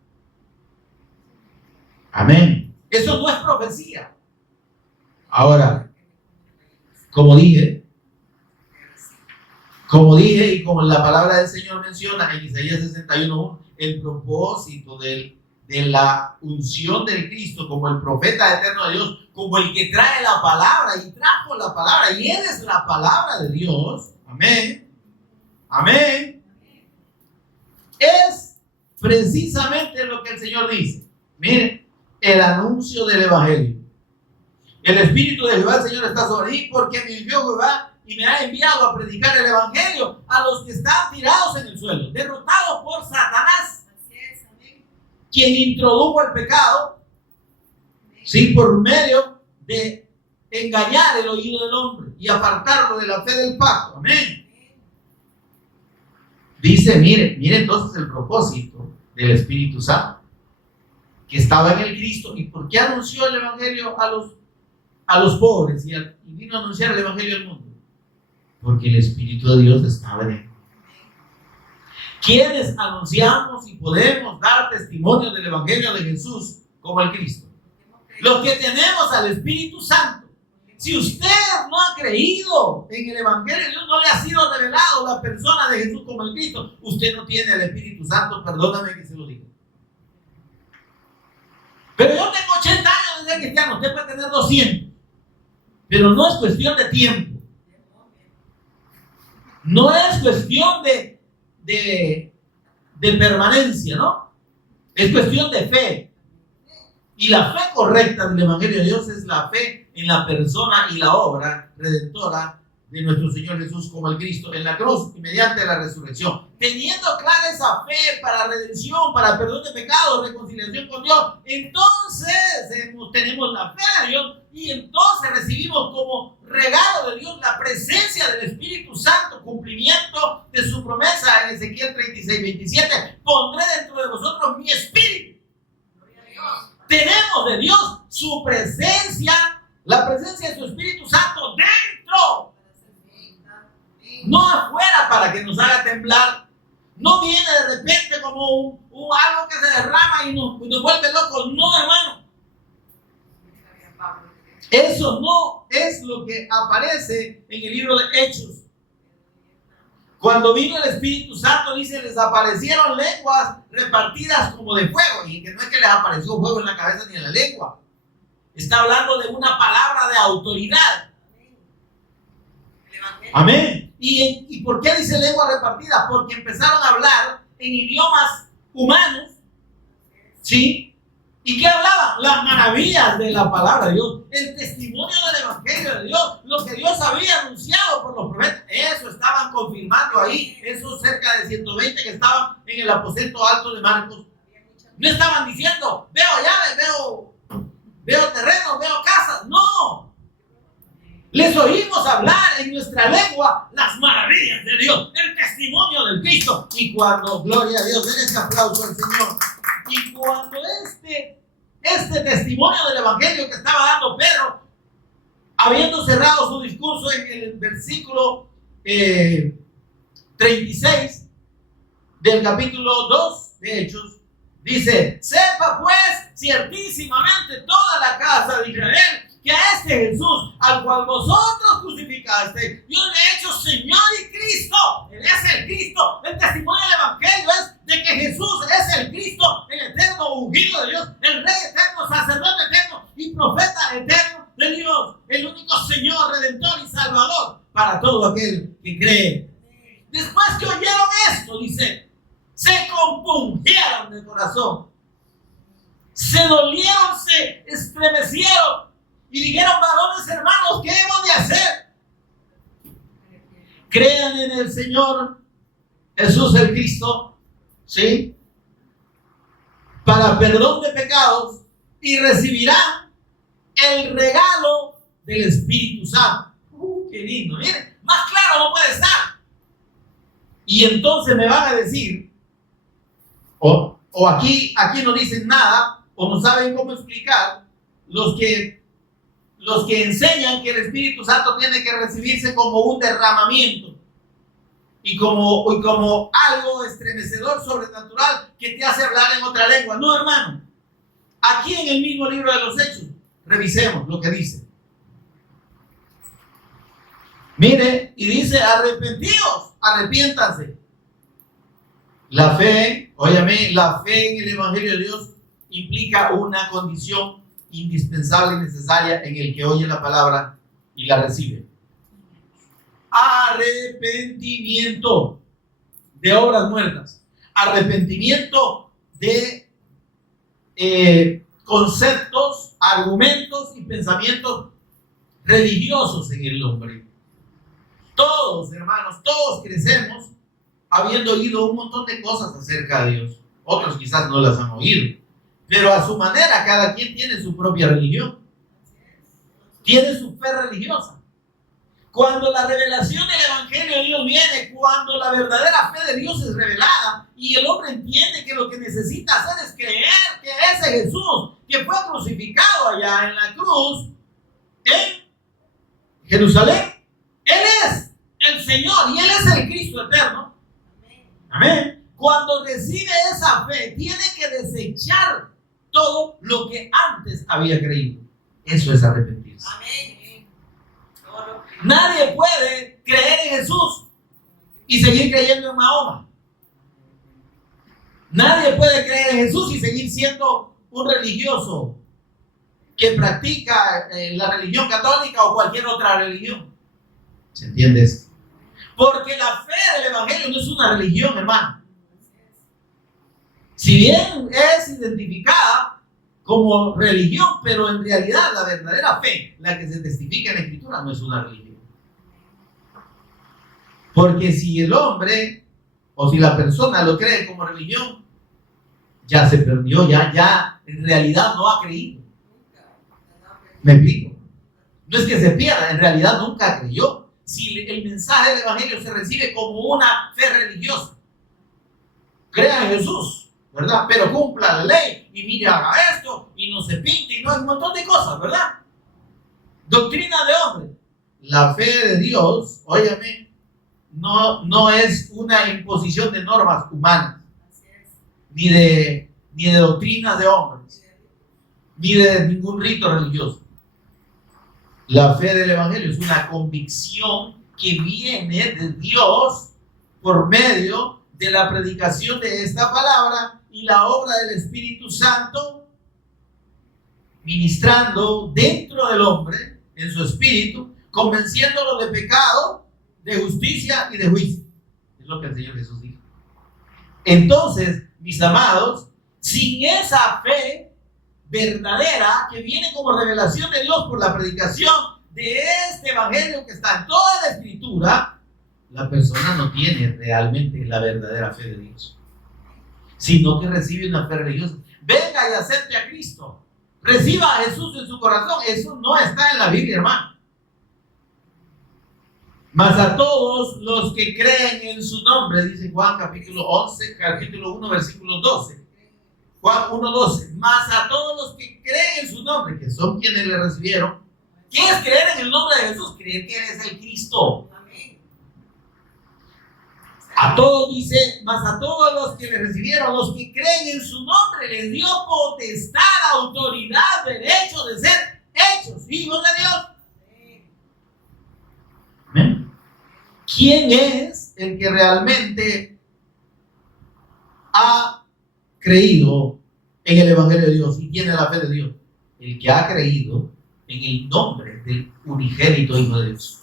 Amén. Eso no es profecía. Ahora, como dije y como la palabra del Señor menciona en Isaías 61, el propósito de la unción del Cristo como el profeta eterno de Dios, como el que trae la palabra y trajo la palabra, y Él es la palabra de Dios. Amén. Amén. Es precisamente lo que el Señor dice. Miren, el anuncio del Evangelio. El Espíritu de Jehová, el Señor, está sobre mí porque me envió Jehová y me ha enviado a predicar el Evangelio a los que están tirados en el suelo, derrotados por Satanás, quien introdujo el pecado, sí, por medio de engañar el oído del hombre y apartarlo de la fe del pacto. Amén. Dice, mire entonces el propósito del Espíritu Santo, que estaba en el Cristo. ¿Y por qué anunció el Evangelio a los pobres y vino a anunciar el Evangelio al mundo? Porque el Espíritu de Dios estaba en él. ¿Quiénes anunciamos y podemos dar testimonio del Evangelio de Jesús como el Cristo? Los que tenemos al Espíritu Santo. Si usted no ha creído en el Evangelio de Dios, no le ha sido revelado la persona de Jesús como el Cristo, usted no tiene al Espíritu Santo, perdóname que se lo diga. Pero yo tengo 80 años de ser cristiano, usted puede tener 200. Pero no es cuestión de tiempo. No es cuestión de de permanencia, ¿no? Es cuestión de fe. Y la fe correcta del Evangelio de Dios es la fe en la persona y la obra redentora de nuestro Señor Jesús como el Cristo en la cruz y mediante la resurrección. Teniendo clara esa fe para redención, para perdón de pecados, reconciliación con Dios, entonces tenemos la fe de Dios y entonces recibimos como regalo de Dios la presencia del Espíritu Santo, cumplimiento de su promesa en Ezequiel 36:27. Pondré dentro de vosotros mi espíritu. Tenemos de Dios su presencia, la presencia de su Espíritu Santo dentro. No afuera para que nos haga temblar. No viene de repente como algo que se derrama y nos vuelve locos. No, hermano. Eso no es lo que aparece en el libro de Hechos. Cuando vino el Espíritu Santo, dice, les aparecieron lenguas repartidas como de fuego. Y que no es que les apareció fuego en la cabeza ni en la lengua. Está hablando de una palabra de autoridad. Amén. ¿Y por qué dice lengua repartida? Porque empezaron a hablar en idiomas humanos. ¿Sí? ¿Y qué hablaban? Las maravillas de la palabra de Dios. El testimonio del Evangelio de Dios. Lo que Dios había anunciado por los profetas. Eso estaban confirmando ahí. Esos cerca de 120 que estaban en el aposento alto de Marcos. No estaban diciendo, veo llaves, veo terrenos, veo casas. No. Les oímos hablar en nuestra lengua las maravillas de Dios, el testimonio del Cristo. Y cuando, gloria a Dios, den ese aplauso al Señor. Y cuando este testimonio del Evangelio que estaba dando Pedro, habiendo cerrado su discurso en el versículo 36 del capítulo 2 de Hechos, dice, sepa pues ciertísimamente toda la casa de Israel que a este Jesús, al cual vosotros crucificaste, Dios le ha hecho Señor y Cristo. Él es el Cristo. El testimonio del Evangelio es de que Jesús es el Cristo, el eterno ungido de Dios, el Rey eterno, sacerdote eterno y profeta eterno de Dios, el único Señor, Redentor y Salvador para todo aquel que cree. Después que oyeron esto, dice, se compungieron de corazón, se dolieron, se estremecieron. Y dijeron, varones hermanos, ¿qué hemos de hacer? Crean en el Señor Jesús el Cristo, ¿sí? Para perdón de pecados y recibirán el regalo del Espíritu Santo. Qué lindo, miren, más claro no puede estar. Y entonces me van a decir, o aquí no dicen nada, o no saben cómo explicar, los que enseñan que el Espíritu Santo tiene que recibirse como un derramamiento y como algo estremecedor, sobrenatural, que te hace hablar en otra lengua. No, hermano. Aquí en el mismo libro de los Hechos, revisemos lo que dice. Mire, y dice, arrepentíos, arrepiéntanse. La fe, óyame, la fe en el Evangelio de Dios implica una condición indispensable y necesaria en el que oye la palabra y la recibe. Arrepentimiento de obras muertas, arrepentimiento de conceptos, argumentos y pensamientos religiosos en el hombre. Todos, hermanos, todos crecemos habiendo oído un montón de cosas acerca de Dios. Otros quizás no las han oído, pero a su manera, cada quien tiene su propia religión. Tiene su fe religiosa. Cuando la revelación del Evangelio de Dios viene, cuando la verdadera fe de Dios es revelada y el hombre entiende que lo que necesita hacer es creer que ese Jesús que fue crucificado allá en la cruz en Jerusalén, Él es el Señor y Él es el Cristo eterno. Amén. Cuando recibe esa fe, tiene que desechar todo lo que antes había creído. Eso es arrepentirse. Amén. Nadie puede creer en Jesús y seguir creyendo en Mahoma. Nadie puede creer en Jesús y seguir siendo un religioso que practica la religión católica o cualquier otra religión. ¿Se entiende esto? Porque la fe del Evangelio no es una religión, hermano. Si bien es identificada como religión, pero en realidad la verdadera fe, la que se testifica en la Escritura, no es una religión. Porque si el hombre o si la persona lo cree como religión, ya se perdió, ya en realidad no ha creído. ¿Me explico? No es que se pierda, en realidad nunca creyó. Si el mensaje del Evangelio se recibe como una fe religiosa, crea en Jesús, ¿verdad? Pero cumpla la ley y mire, haga esto y no se pinte y no hay un montón de cosas, ¿verdad? Doctrina de hombre. La fe de Dios, óyeme, no es una imposición de normas humanas, ni de doctrinas de hombres, ni de ningún rito religioso. La fe del Evangelio es una convicción que viene de Dios por medio de la predicación de esta palabra y la obra del Espíritu Santo ministrando dentro del hombre, en su espíritu, convenciéndolo de pecado, de justicia y de juicio. Es lo que el Señor Jesús dijo. Entonces, mis amados, sin esa fe verdadera que viene como revelación de Dios por la predicación de este evangelio que está en toda la Escritura, la persona no tiene realmente la verdadera fe de Dios, sino que recibe una fe religiosa. Venga y acepte a Cristo, reciba a Jesús en su corazón. Eso no está en la Biblia, hermano. Mas a todos los que creen en su nombre, dice Juan capítulo 11, capítulo 1, versículo 12. Juan 1:12. Mas a todos los que creen en su nombre, que son quienes le recibieron. ¿Qué es creer en el nombre de Jesús? Creer que Él es el Cristo. A todos dice, mas a todos los que le recibieron, los que creen en su nombre, les dio potestad, autoridad, derecho de ser hechos hijos de Dios. ¿Ven? ¿Quién es el que realmente ha creído en el Evangelio de Dios y tiene la fe de Dios? El que ha creído en el nombre del unigénito Hijo de Dios,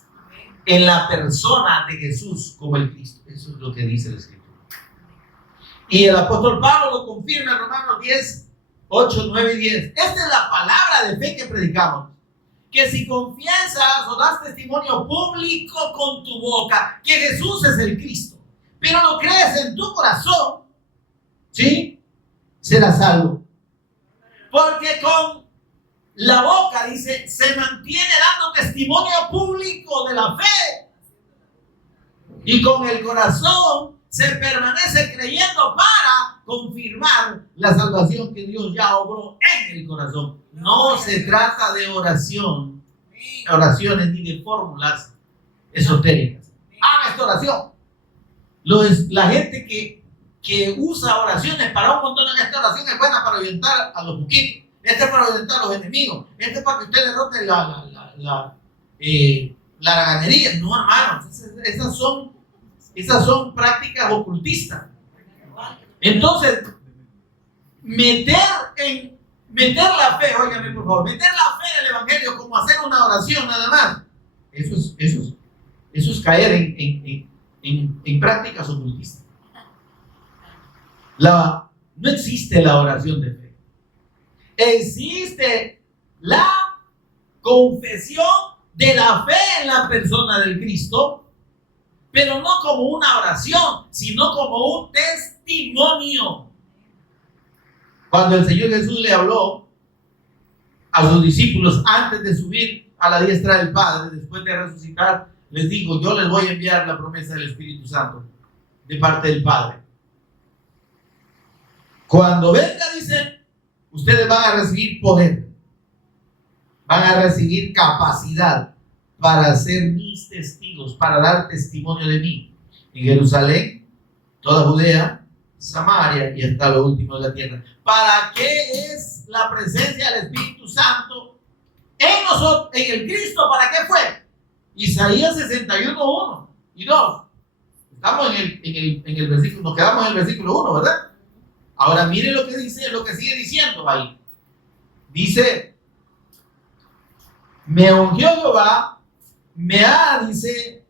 en la persona de Jesús como el Cristo. Eso es lo que dice la Escritura. Y el apóstol Pablo lo confirma en Romanos 10, 8, 9 y 10. Esta es la palabra de fe que predicamos. Que si confiesas o das testimonio público con tu boca que Jesús es el Cristo, pero lo crees en tu corazón, ¿sí? Serás salvo. Porque con la boca, dice, se mantiene dando testimonio público de la fe. Y con el corazón se permanece creyendo para confirmar la salvación que Dios ya obró en el corazón. No se trata de oraciones ni de fórmulas esotéricas. Haga esta oración. La gente que usa oraciones para un montón de esta oración es buena para ahuyentar a los buquitos. Este es para ahuyentar a los enemigos. Este es para que usted derrote la laganería. No, hermanos. Esas son prácticas ocultistas. Entonces, meter la fe, óigame por favor, meter la fe en el Evangelio como hacer una oración nada más, eso es caer en prácticas ocultistas. No existe la oración de fe. Existe la confesión de la fe en la persona del Cristo, pero no como una oración, sino como un testimonio. Cuando el Señor Jesús le habló a sus discípulos antes de subir a la diestra del Padre, después de resucitar, les dijo: yo les voy a enviar la promesa del Espíritu Santo de parte del Padre. Cuando venga, dice, ustedes van a recibir poder, van a recibir capacidad para ser mis testigos, para dar testimonio de mí en Jerusalén, toda Judea, Samaria y hasta lo último de la tierra. ¿Para qué es la presencia del Espíritu Santo en nosotros, en el Cristo? ¿Para qué fue? Isaías 61, 1 y 2. Estamos en el versículo, nos quedamos en el versículo 1, ¿verdad? Ahora mire lo que dice, lo que sigue diciendo ahí. Dice: me ungió Jehová, dice,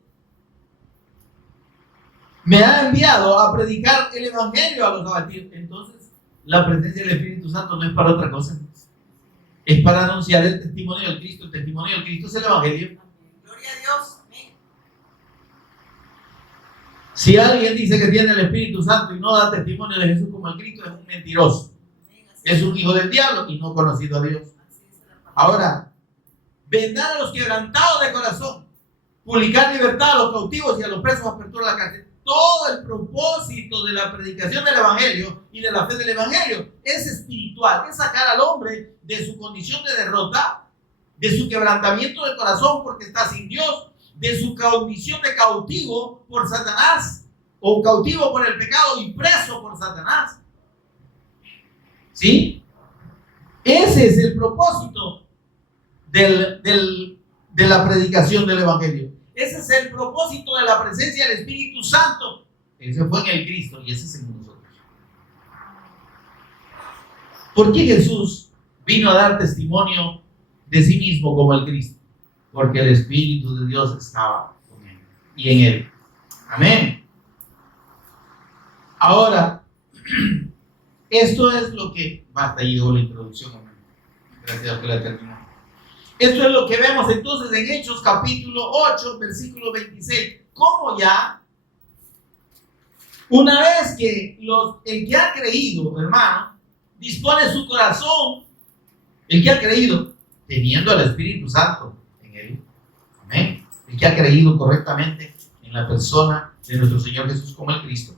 me ha enviado a predicar el evangelio a los abatidos. Entonces, la presencia del Espíritu Santo no es para otra cosa. Es para anunciar el testimonio del Cristo. El testimonio del Cristo es el evangelio. Gloria a Dios. Amén. Si alguien dice que tiene el Espíritu Santo y no da testimonio de Jesús como el Cristo, es un mentiroso. Es un hijo del diablo y no conocido a Dios. Ahora, vendar a los quebrantados de corazón, publicar libertad a los cautivos y a los presos, apertura a la cárcel. Todo el propósito de la predicación del evangelio y de la fe del evangelio es espiritual, es sacar al hombre de su condición de derrota, de su quebrantamiento de corazón porque está sin Dios, de su condición de cautivo por Satanás, o cautivo por el pecado y preso por Satanás. ¿Sí? Ese es el propósito de la predicación del evangelio. Ese es el propósito de la presencia del Espíritu Santo. Ese fue en el Cristo y ese es en nosotros. ¿Por qué Jesús vino a dar testimonio de sí mismo como el Cristo? Porque el Espíritu de Dios estaba con él y en él. Amén. Ahora, esto es lo que... Basta, ahí llegó la introducción. Amén. Gracias a que la terminó. Esto es lo que vemos entonces en Hechos capítulo 8, versículo 26. Como ya, una vez que el que ha creído, hermano, dispone su corazón, el que ha creído, teniendo al Espíritu Santo en él, amén, el que ha creído correctamente en la persona de nuestro Señor Jesús como el Cristo,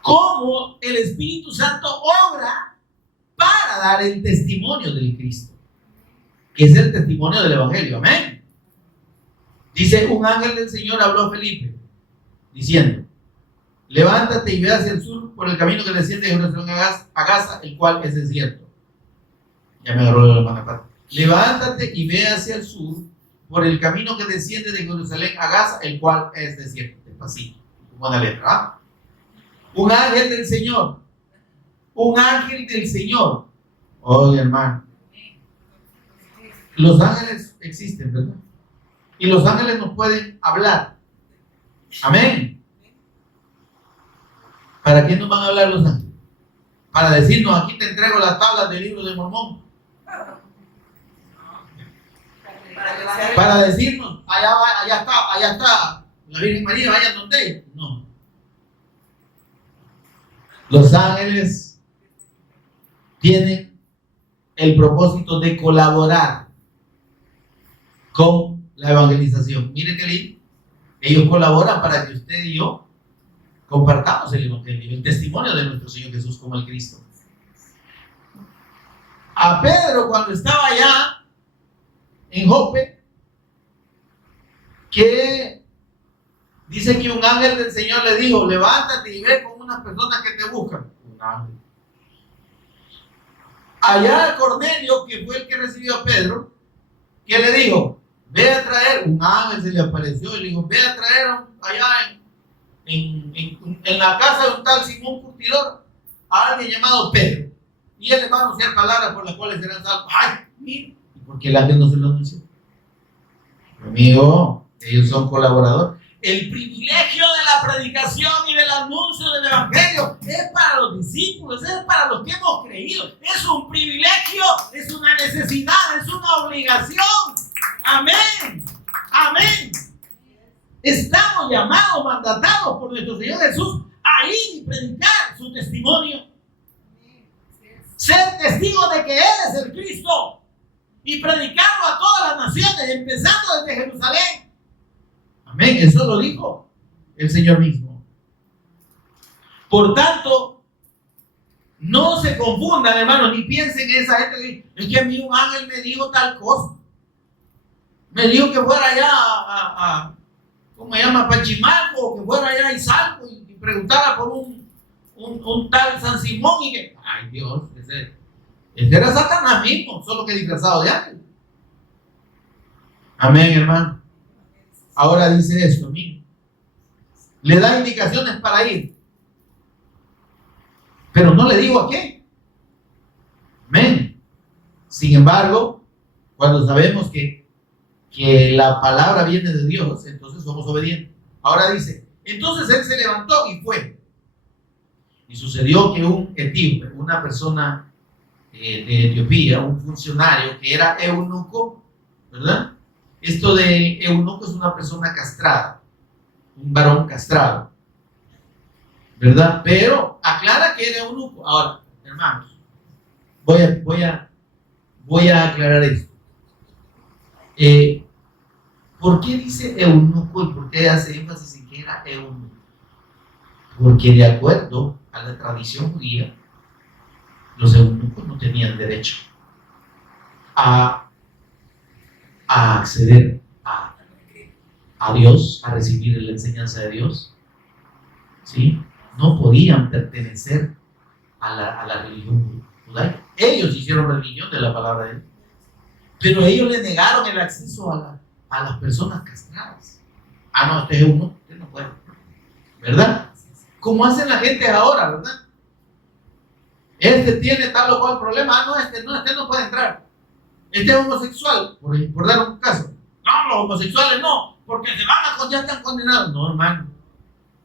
como el Espíritu Santo obra para dar el testimonio del Cristo, que es el testimonio del evangelio. Amén. Dice: un ángel del Señor habló a Felipe diciendo: levántate y ve hacia el sur por el camino que desciende de Jerusalén a Gaza, el cual es desierto. Ya me agarró la mano aparte. Levántate y ve hacia el sur por el camino que desciende de Jerusalén a Gaza, el cual es desierto. Despacito, como una letra. ¿Ah? Un ángel del Señor. Un ángel del Señor. Oye, hermano. Los ángeles existen, ¿verdad? Y los ángeles nos pueden hablar. Amén. ¿Para qué nos van a hablar los ángeles? Para decirnos: aquí te entrego las tablas del libro de Mormón. Para decirnos: allá está la Virgen María, vayan donde ella. No. Los ángeles tienen el propósito de colaborar con la evangelización. Mire qué lindo. Ellos colaboran para que usted y yo compartamos el evangelio, el testimonio de nuestro Señor Jesús como el Cristo. A Pedro, cuando estaba allá en Jope, que dice que un ángel del Señor le dijo: levántate y ve con unas personas que te buscan. Un ángel. Allá Cornelio, que fue el que recibió a Pedro, ¿qué le dijo? Ve a traer, un ángel se le apareció y le dijo: ve a traer allá en la casa de un tal Simón Curtidor a alguien llamado Pedro, y él le va a anunciar palabras por las cuales serán salvos. ¡Ay, mira! ¿Y por qué el ángel no se lo anunció? Amigo, ellos son colaboradores. El privilegio de la predicación y del anuncio del evangelio es para los discípulos, es para los que hemos creído. Es un privilegio, es una necesidad, es una obligación. Amén. Amén. Estamos llamados, mandatados por nuestro Señor Jesús a ir y predicar su testimonio. Ser testigos de que Él es el Cristo y predicarlo a todas las naciones, empezando desde Jerusalén. Amén. Eso lo dijo el Señor mismo. Por tanto, no se confundan, hermanos, ni piensen en esa gente que es que a mí un ángel me dijo tal cosa. Me dijo que fuera allá a ¿cómo se llama? Pachimalco, que fuera allá a Izalco y preguntara por un tal San Simón y que, ay Dios, ese era Satanás mismo, solo que disfrazado de ángel. Amén, hermano. Ahora dice esto, mire, le da indicaciones para ir, pero no le digo a qué. Amén. Sin embargo, cuando sabemos que la palabra viene de Dios, entonces somos obedientes. Ahora dice, Entonces él se levantó y fue. Y sucedió que un etíope, una persona de Etiopía, un funcionario que era eunuco, ¿verdad? Esto de eunuco es una persona castrada, un varón castrado, ¿verdad? Pero aclara que era eunuco. Ahora, hermanos, voy a aclarar esto. ¿Por qué dice eunuco y por qué hace énfasis en que era eunuco? Porque de acuerdo a la tradición judía, los eunucos no tenían derecho a acceder a Dios, a recibir la enseñanza de Dios, ¿sí? No podían pertenecer a la religión judaica. Ellos hicieron religión de la palabra de Dios, pero ellos le negaron el acceso a las personas castradas. No, usted es eunuco, usted no puede, ¿verdad? Como hacen la gente ahora, ¿verdad? Este tiene tal o cual problema. Este no puede entrar. Este es homosexual, por dar un caso. No, los homosexuales no, porque ya están condenados. No, hermano.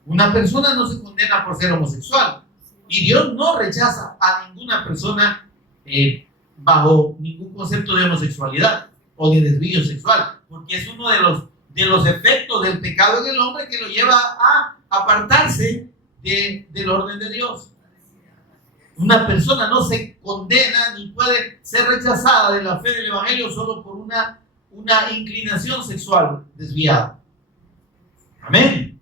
Una persona no se condena por ser homosexual. Y Dios no rechaza a ninguna persona bajo ningún concepto de homosexualidad o de desvío sexual, porque es uno de los efectos del pecado en el hombre que lo lleva a apartarse del orden de Dios. Una persona no se condena ni puede ser rechazada de la fe del Evangelio solo por una inclinación sexual desviada. Amén.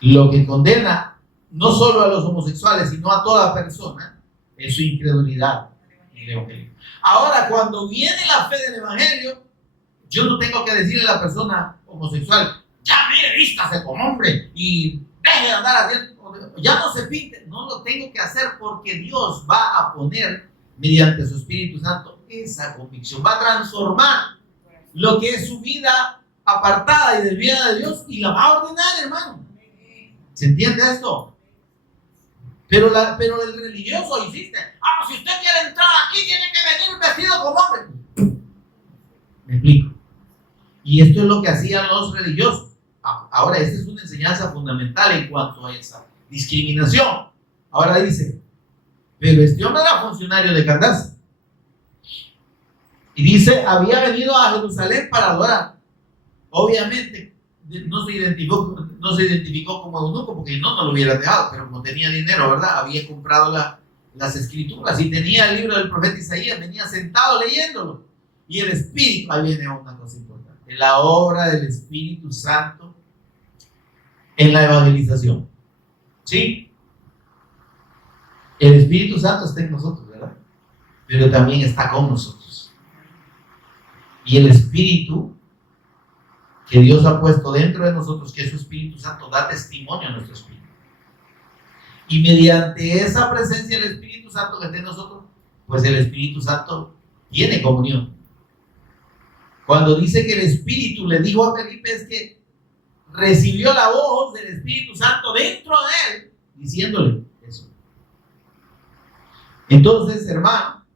Lo que condena no solo a los homosexuales, sino a toda persona, es su incredulidad en el Evangelio. Ahora, cuando viene la fe del Evangelio, yo no tengo que decirle a la persona homosexual, ya mire, vístase como hombre y deje de andar haciendo, ya no se pinte. No lo tengo que hacer porque Dios va a poner, mediante su Espíritu Santo, esa convicción. Va a transformar lo que es su vida apartada y desviada de Dios y la va a ordenar, hermano. ¿Se entiende esto? Pero el religioso insiste, si usted quiere entrar aquí, tiene que venir vestido como hombre. Me explico. Y esto es lo que hacían los religiosos. Ahora, esta es una enseñanza fundamental en cuanto a esa discriminación. Ahora dice, pero este hombre era funcionario de Candace. Y dice, había venido a Jerusalén para adorar. Obviamente, no se identificó como eunuco porque no lo hubiera dejado, pero como tenía dinero, ¿verdad? Había comprado las escrituras y tenía el libro del profeta Isaías, venía sentado leyéndolo. Y el Espíritu, ahí viene una cosa importante, la obra del Espíritu Santo en la evangelización. ¿Sí? El Espíritu Santo está en nosotros, ¿verdad? Pero también está con nosotros. Y el Espíritu que Dios ha puesto dentro de nosotros, que es su Espíritu Santo, da testimonio a nuestro espíritu. Y mediante esa presencia del Espíritu Santo que está en nosotros, pues el Espíritu Santo tiene comunión. Cuando dice que el Espíritu le dijo a Felipe, es que recibió la voz del Espíritu Santo dentro de él, diciéndole eso. Entonces, hermano,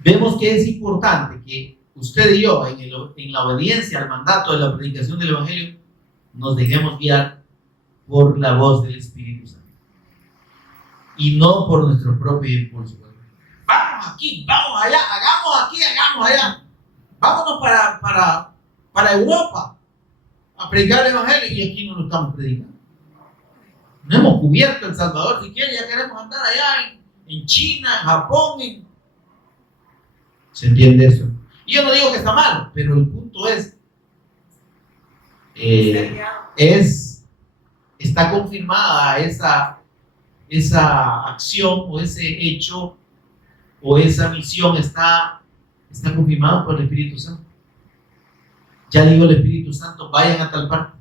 vemos que es importante que usted y yo, en la obediencia al mandato de la predicación del Evangelio, nos dejemos guiar por la voz del Espíritu Santo y no por nuestro propio impulso. Vamos aquí, vamos allá, hagamos aquí, hagamos allá. Vámonos para Europa a predicar el Evangelio y aquí no lo estamos predicando. No hemos cubierto El Salvador, si quiere ya queremos andar allá en China, en Japón. ¿Se entiende eso? Y yo no digo que está mal, pero el punto está confirmada esa acción o ese hecho o esa misión está confirmada por el Espíritu Santo. Ya digo el Espíritu Santo, vayan a tal parte.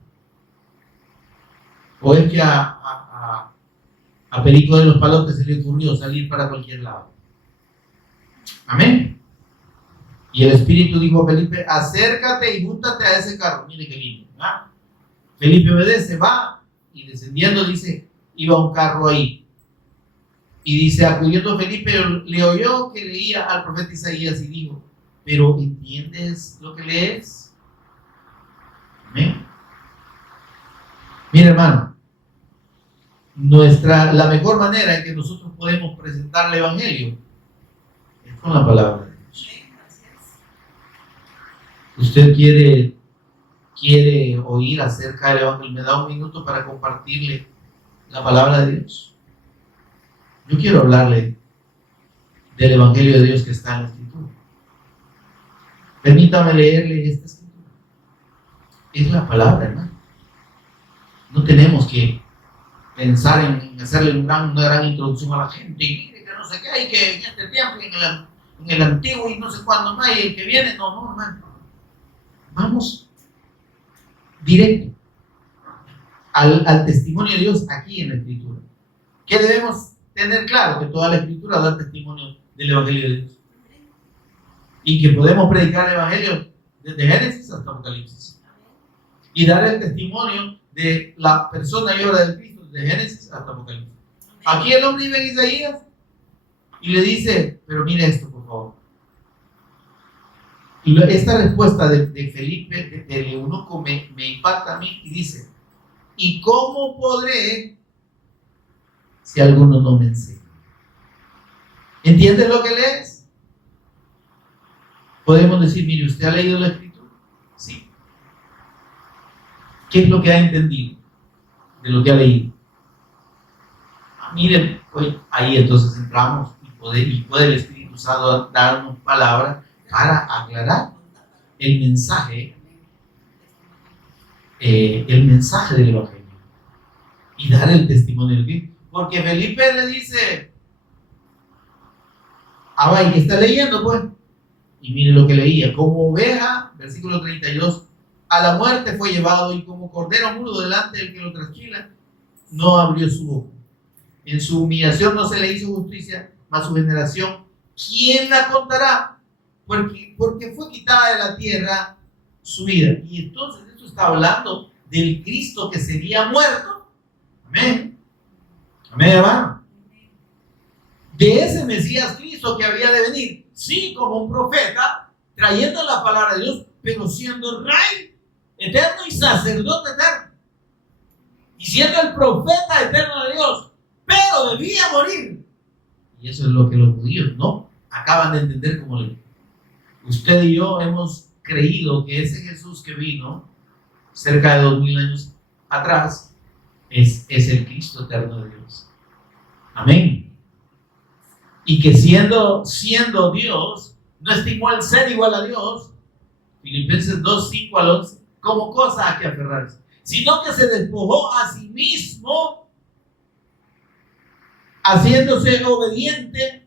O es que a Perico de los Palotes se le ocurrió salir para cualquier lado. Amén. Y el Espíritu dijo a Felipe, acércate y júntate a ese carro. Mire qué lindo, ¿verdad? Felipe obedece, va, y descendiendo dice, iba un carro ahí. Y dice, acudiendo Felipe, le oyó que leía al profeta Isaías y dijo, ¿pero entiendes lo que lees? Amén. Mira, hermano, la mejor manera en que nosotros podemos presentar el Evangelio es con la palabra de Dios. Usted quiere oír acerca del Evangelio, me da un minuto para compartirle la palabra de Dios. Yo quiero hablarle del Evangelio de Dios que está en la Escritura. Permítame leerle esta Escritura. Es la palabra, hermano. No tenemos que pensar en hacerle una gran introducción a la gente y mire que no sé qué hay, que en este tiempo, en el antiguo y no sé cuándo más, y el que viene, no, hermano. Vamos directo al testimonio de Dios aquí en la Escritura. ¿Qué debemos tener claro? Que toda la Escritura da testimonio del Evangelio de Dios. Y que podemos predicar el Evangelio desde Génesis hasta Apocalipsis. Y dar el testimonio de la persona y obra de Cristo desde Génesis hasta Apocalipsis. Aquí el hombre vive en Isaías y le dice, pero mire esto por favor. Y esta respuesta de Felipe, del eunuco, me impacta a mí y dice, ¿y cómo podré si alguno no me enseña? ¿Entiendes lo que lees? Podemos decir, mire, ¿usted ha leído la Escritura? Sí. ¿Qué es lo que ha entendido de lo que ha leído? Miren, pues, ahí entonces entramos y puede el Espíritu Santo darnos palabras para aclarar el mensaje del Evangelio y dar el testimonio de Cristo. Porque Felipe le dice, ¿y qué está leyendo pues? Y mire lo que leía, como oveja, versículo 32, a la muerte fue llevado y como cordero mudo delante del que lo trasquila, no abrió su boca. En su humillación no se le hizo justicia, mas su generación, ¿quién la contará? Porque fue quitada de la tierra su vida. Y entonces esto está hablando del Cristo que sería muerto. Amén. Amén, hermano. De ese Mesías Cristo que había de venir, sí, como un profeta, trayendo la palabra de Dios, pero siendo rey eterno y sacerdote eterno. Y siendo el profeta eterno de Dios, pero debía morir. Y eso es lo que los judíos no acaban de entender como ley. Usted y yo hemos creído que ese Jesús que vino cerca de 2000 años atrás es el Cristo eterno de Dios. Amén. Y que siendo Dios, no estimó el ser igual a Dios, Filipenses 2, 5 al 11, como cosa a que aferrarse, sino que se despojó a sí mismo, haciéndose obediente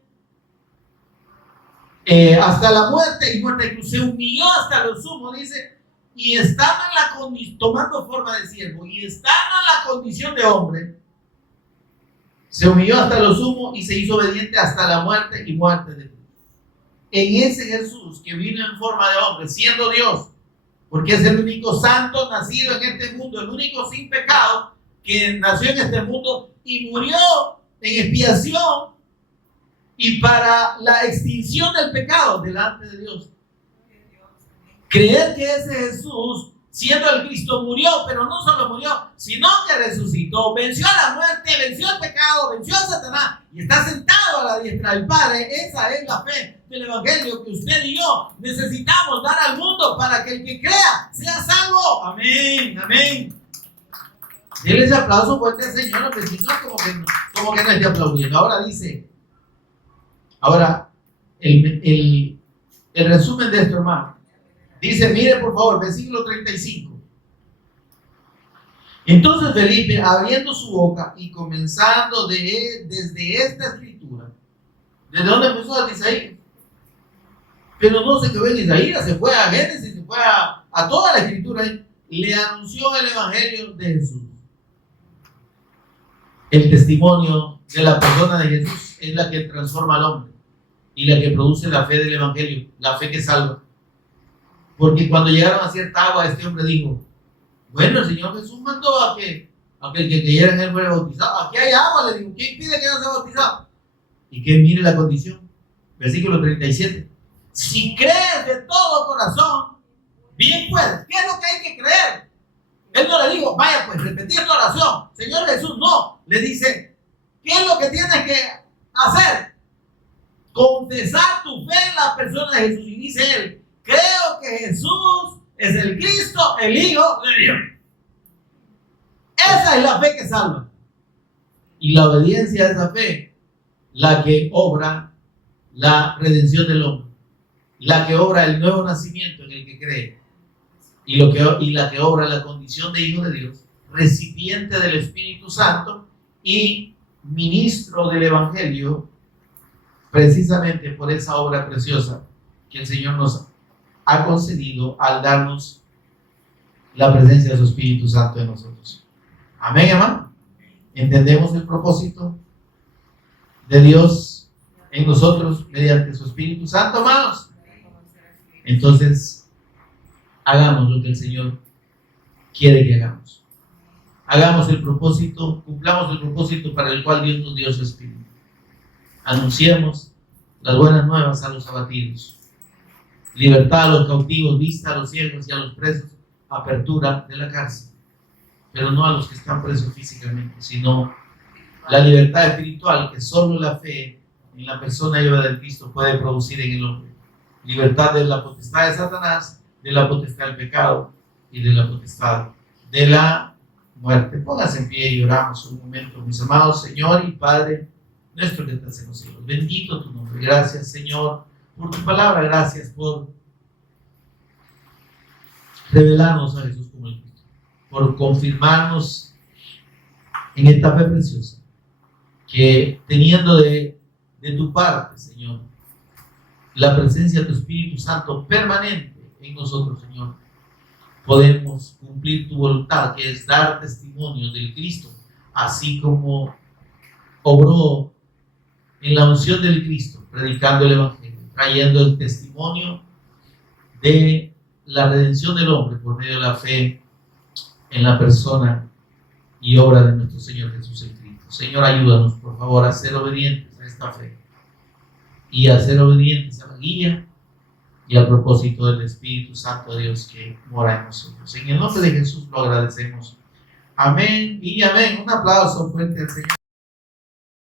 hasta la muerte, y muerte incluso se humilló hasta lo sumo, dice, y estando en la condición, tomando forma de siervo, y estando en la condición de hombre, se humilló hasta lo sumo y se hizo obediente hasta la muerte y muerte de cruz. En ese Jesús que vino en forma de hombre, siendo Dios, porque es el único santo nacido en este mundo, el único sin pecado que nació en este mundo y murió en expiación y para la extinción del pecado delante de Dios. Creer que ese Jesús, siendo el Cristo, murió, pero no solo murió, sino que resucitó, venció a la muerte, venció el pecado, venció a Satanás y está sentado a la diestra del Padre. Esa es la fe del Evangelio que usted y yo necesitamos dar al mundo para que el que crea sea salvo. Amén, amén. Denle ese aplauso fuerte al Señor, porque si no, como que no esté aplaudiendo. Ahora, el resumen de esto, hermano. Dice, mire por favor, versículo 35. Entonces Felipe, abriendo su boca y comenzando desde esta escritura, ¿desde dónde empezó? De Isaías. Pero no se quedó en Isaías, se fue a Génesis, se fue a toda la escritura. Le anunció el Evangelio de Jesús. El testimonio de la persona de Jesús es la que transforma al hombre y la que produce la fe del Evangelio, la fe que salva. Porque cuando llegaron a cierta agua, este hombre dijo, bueno, el Señor Jesús mandó a que el que creyera en él fuera bautizado. Aquí hay agua, le digo, ¿quién pide que no sea bautizado? Y que mire la condición, versículo 37. Si crees de todo corazón, bien puedes. ¿Qué es lo que hay que creer? Él no le dijo, vaya pues, repetí esta oración. Señor Jesús, no. Le dice, ¿qué es lo que tienes que hacer? Confesar tu fe en la persona de Jesús. Y dice él, creo que Jesús es el Cristo, el Hijo de Dios. Esa es la fe que salva. Y la obediencia a esa fe, la que obra la redención del hombre, la que obra el nuevo nacimiento en el que cree, y la que obra la condición de hijo de Dios, recipiente del Espíritu Santo y ministro del Evangelio, precisamente por esa obra preciosa que el Señor nos ha concedido al darnos la presencia de su Espíritu Santo en nosotros. Amén, hermano. ¿Entendemos el propósito de Dios en nosotros mediante su Espíritu Santo, hermanos? Entonces, hagamos lo que el Señor quiere que hagamos. Hagamos el propósito, cumplamos el propósito para el cual Dios nos dio su Espíritu. Anunciemos las buenas nuevas a los abatidos, libertad a los cautivos, vista a los ciegos y a los presos, apertura de la cárcel, pero no a los que están presos físicamente, sino la libertad espiritual que solo la fe en la persona y obra del Cristo puede producir en el hombre. Libertad de la potestad de Satanás, de la potestad del pecado y de la potestad de la muerte. Póngase en pie y oramos un momento, mis amados. Señor y Padre nuestro que estás en los cielos, bendito tu nombre. Gracias, Señor, por tu palabra. Gracias por revelarnos a Jesús como el Cristo, por confirmarnos en esta fe preciosa, que teniendo de tu parte, Señor, la presencia de tu Espíritu Santo permanente en nosotros, Señor, podemos cumplir tu voluntad, que es dar testimonio del Cristo, así como obró en la unción del Cristo, predicando el Evangelio, trayendo el testimonio de la redención del hombre por medio de la fe en la persona y obra de nuestro Señor Jesús el Cristo. Señor, ayúdanos, por favor, a ser obedientes a esta fe y a ser obedientes a la guía y al propósito del Espíritu Santo de Dios que mora en nosotros. En el nombre de Jesús lo agradecemos. Amén y amén. Un aplauso fuerte al Señor.